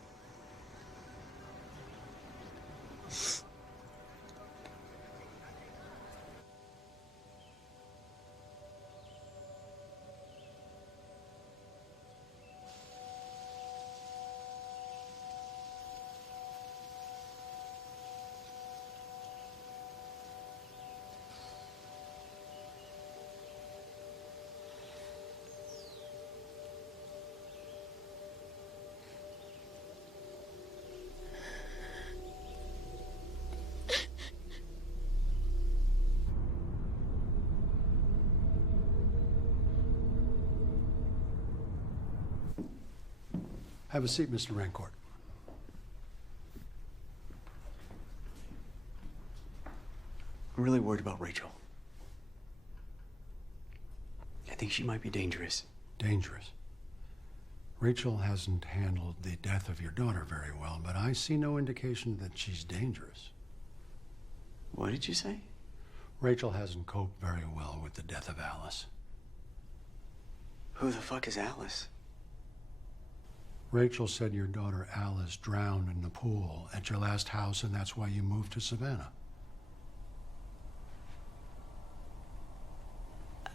Have a seat, Mr. Rancourt. I'm really worried about Rachel. I think she might be dangerous. Dangerous. Rachel hasn't handled the death of your daughter very well, but I see no indication that she's dangerous. What did you say? Rachel hasn't coped very well with the death of Alice. Who the fuck is Alice? Rachel said your daughter Alice drowned in the pool at your last house, and that's why you moved to Savannah.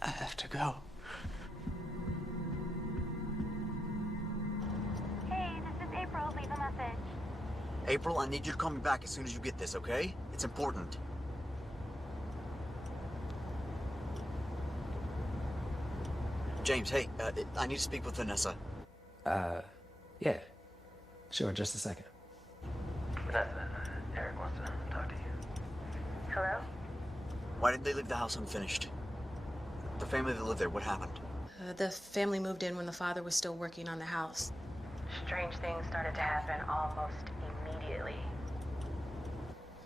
I have to go. Hey, this is April. Leave a message. April, I need you to call me back as soon as you get this, okay? It's important. James, hey, I need to speak with Vanessa. Yeah. Sure, just a second. Vanessa, Eric wants to talk to you. Hello? Why did they leave the house unfinished? The family that lived there, what happened? The family moved in when the father was still working on the house. Strange things started to happen almost immediately.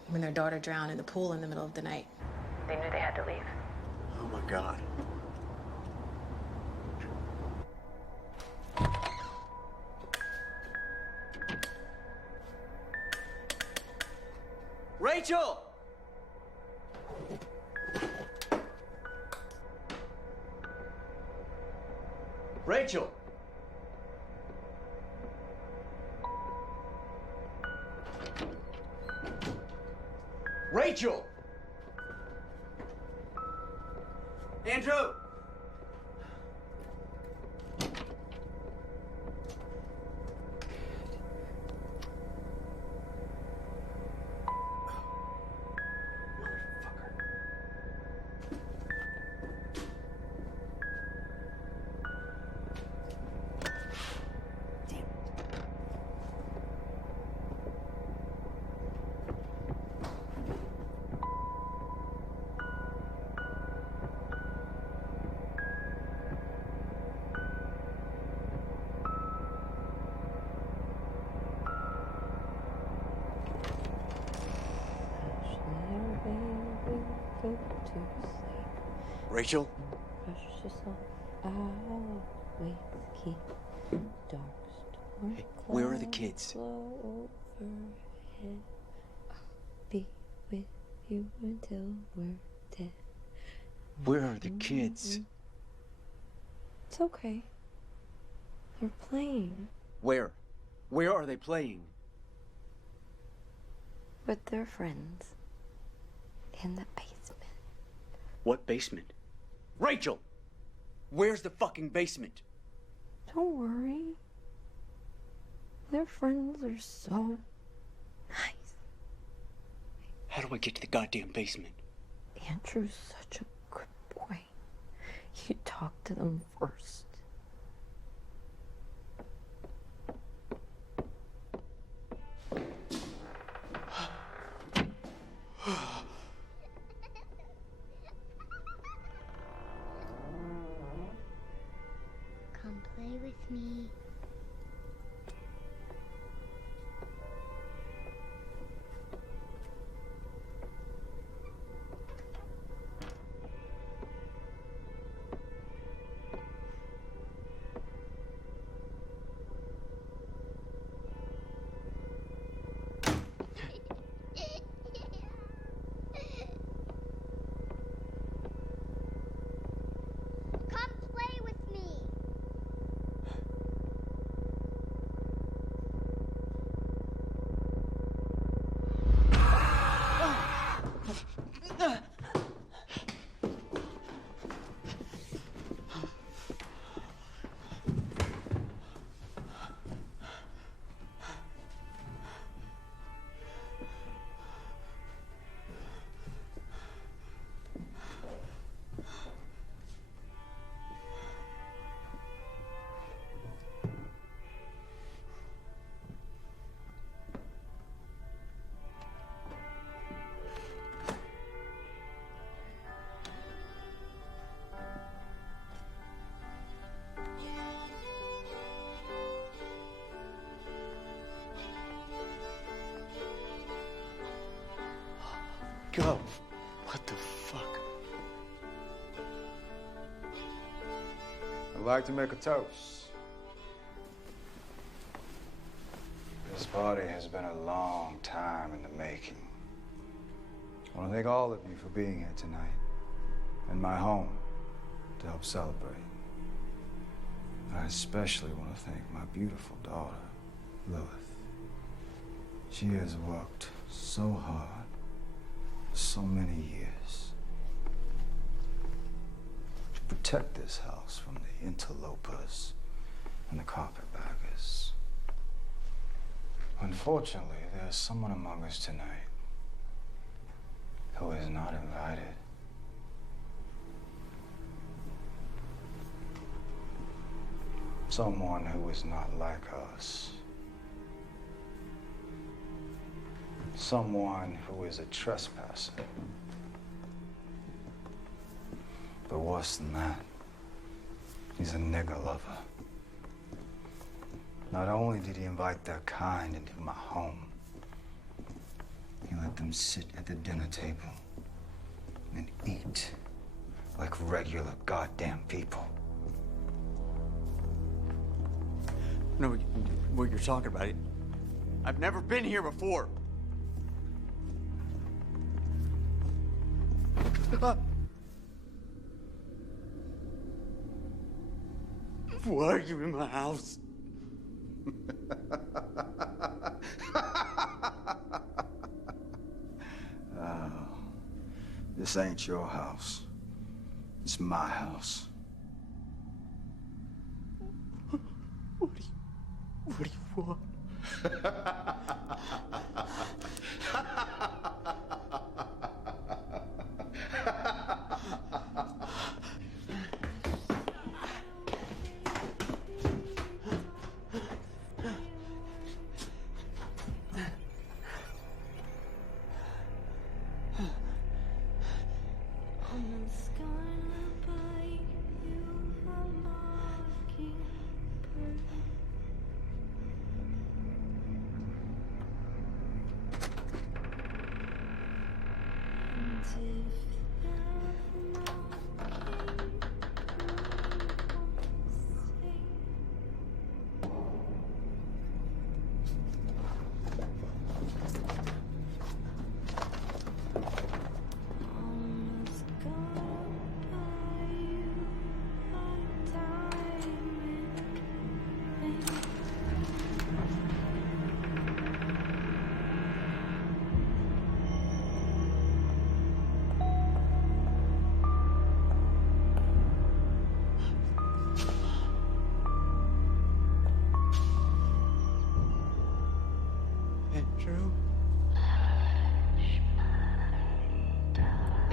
When their daughter drowned in the pool in the middle of the night. They knew they had to leave. Oh my God. Rachel! Rachel! Rachel! Andrew! Rachel? Brush yourself always keep dark storm. Hey, where are the kids? Blow overhead. I'll be with you until we're dead. Where are the kids? It's okay. They're playing. Where? Where are they playing? With their friends. In the basement. What basement? Rachel! Where's the fucking basement? Don't worry. Their friends are so nice. How do I get to the goddamn basement? Andrew's such a good boy. You talk to them first. Come play with me. Come play with me. Go. What the fuck? I'd like to make a toast. This party has been a long time in the making. I want to thank all of you for being here tonight in my home to help celebrate. I especially want to thank my beautiful daughter, Lilith. She has worked so hard for so many years to protect this house from the interlopers and the carpetbaggers. Unfortunately, there's someone among us tonight who is not invited. Someone who is not like us. Someone who is a trespasser. But worse than that, he's a nigger lover. Not only did he invite their kind into my home, he let them sit at the dinner table and eat like regular goddamn people. No, what you're talking about, I've never been here before. Why are you in my house? This ain't your house. It's my house. What do you want?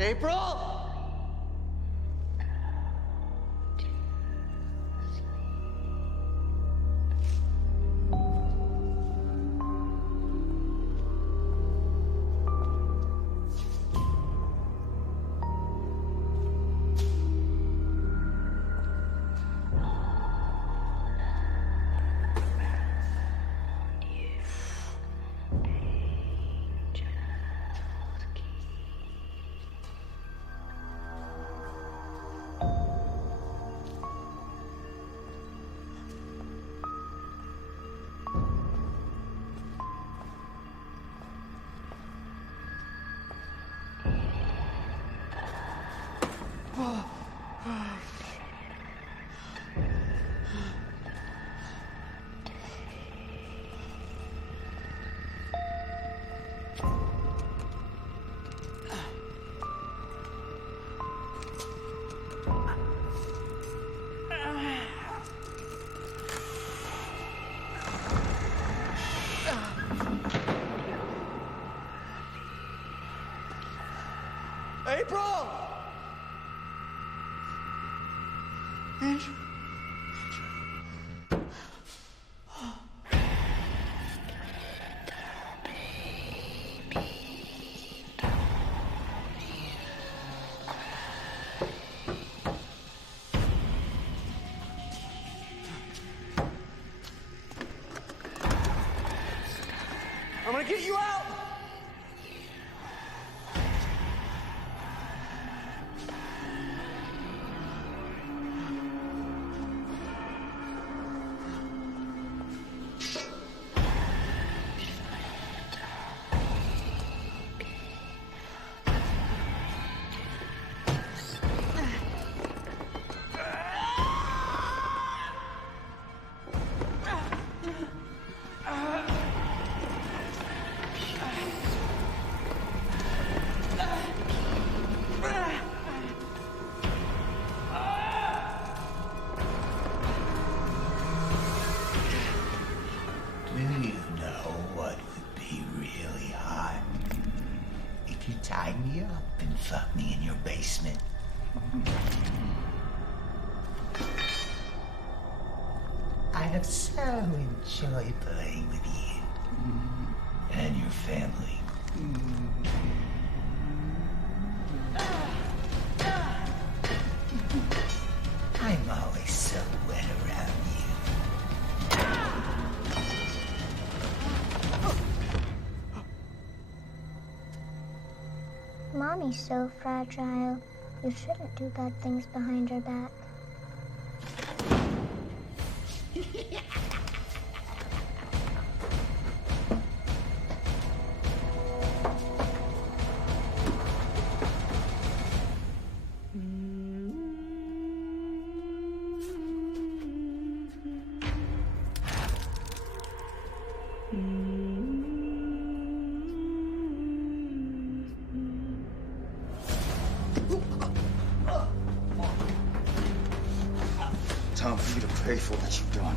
April! April! Andrew. I'm gonna get you out! Do you know what would be really hot? If you tied me up and fucked me in your basement. I have so enjoyed playing with you and your family. I'm always so wet around you. Mommy's so fragile. You shouldn't do bad things behind her back. Time for you to pay for what you've done.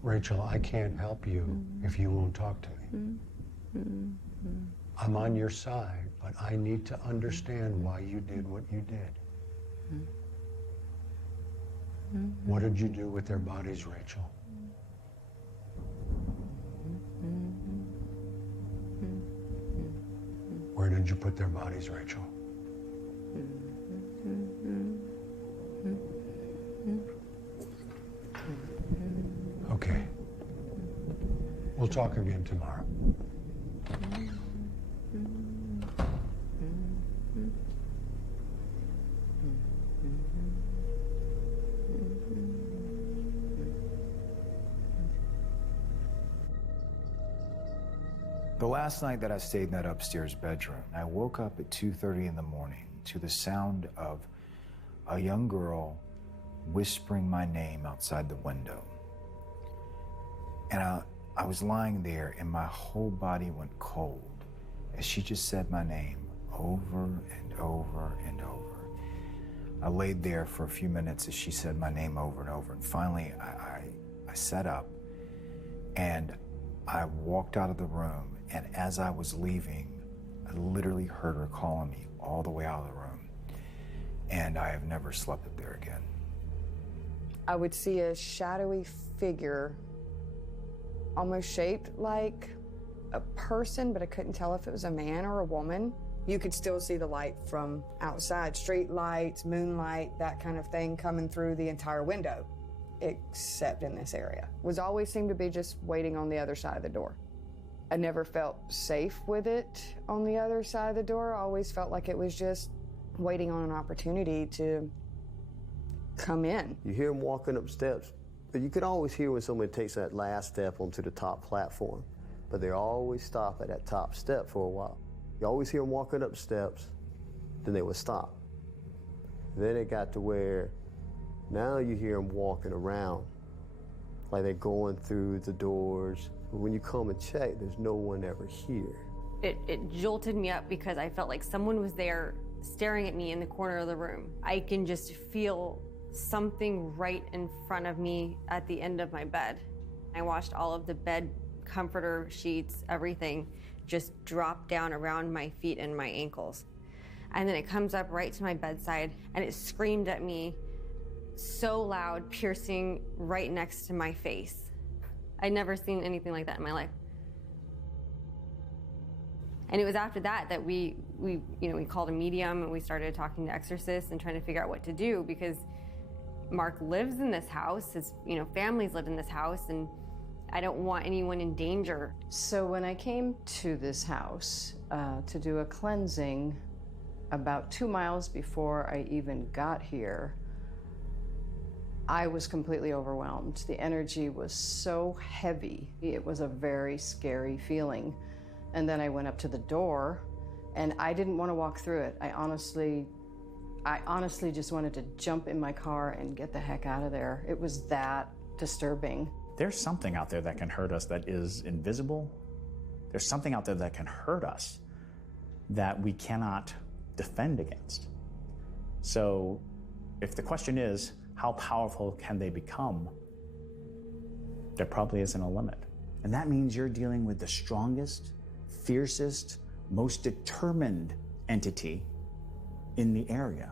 Rachel, I can't help you if you won't talk to me. I'm on your side, but I need to understand why you did what you did. What did you do with their bodies, Rachel? Where did you put their bodies, Rachel? Okay. We'll talk again tomorrow. The last night that I stayed in that upstairs bedroom, I woke up at 2:30 in the morning to the sound of a young girl whispering my name outside the window. And I was lying there and my whole body went cold as she just said my name over and over and over. I laid there for a few minutes as she said my name over and over. And finally, I sat up and I walked out of the room. And as I was leaving, I literally heard her calling me all the way out of the room. And I have never slept up there again. I would see a shadowy figure, almost shaped like a person, but I couldn't tell if it was a man or a woman. You could still see the light from outside, street lights, moonlight, that kind of thing coming through the entire window, except in this area. Was always seemed to be just waiting on the other side of the door. I never felt safe with it on the other side of the door. I always felt like it was just waiting on an opportunity to come in. You hear them walking up steps, but you can always hear when someone takes that last step onto the top platform, but they always stop at that top step for a while. You always hear them walking up steps, then they would stop. Then it got to where now you hear them walking around, like they're going through the doors. But when you come and check, there's no one ever here. It jolted me up because I felt like someone was there staring at me in the corner of the room. I can just feel something right in front of me at the end of my bed. I watched all of the bed comforter sheets, everything, just drop down around my feet and my ankles. And then it comes up right to my bedside and it screamed at me so loud, piercing right next to my face. I'd never seen anything like that in my life. And it was after that that we called a medium and we started talking to exorcists and trying to figure out what to do, because Mark lives in this house, his families live in this house, and I don't want anyone in danger. So when I came to this house to do a cleansing, about 2 miles before I even got here, I was completely overwhelmed. The energy was so heavy. It was a very scary feeling. And then I went up to the door and I didn't want to walk through it. I honestly just wanted to jump in my car and get the heck out of there. It was that disturbing. There's something out there that can hurt us that is invisible. There's something out there that can hurt us that we cannot defend against. So if the question is, how powerful can they become? There probably isn't a limit. And that means you're dealing with the strongest, fiercest, most determined entity in the area.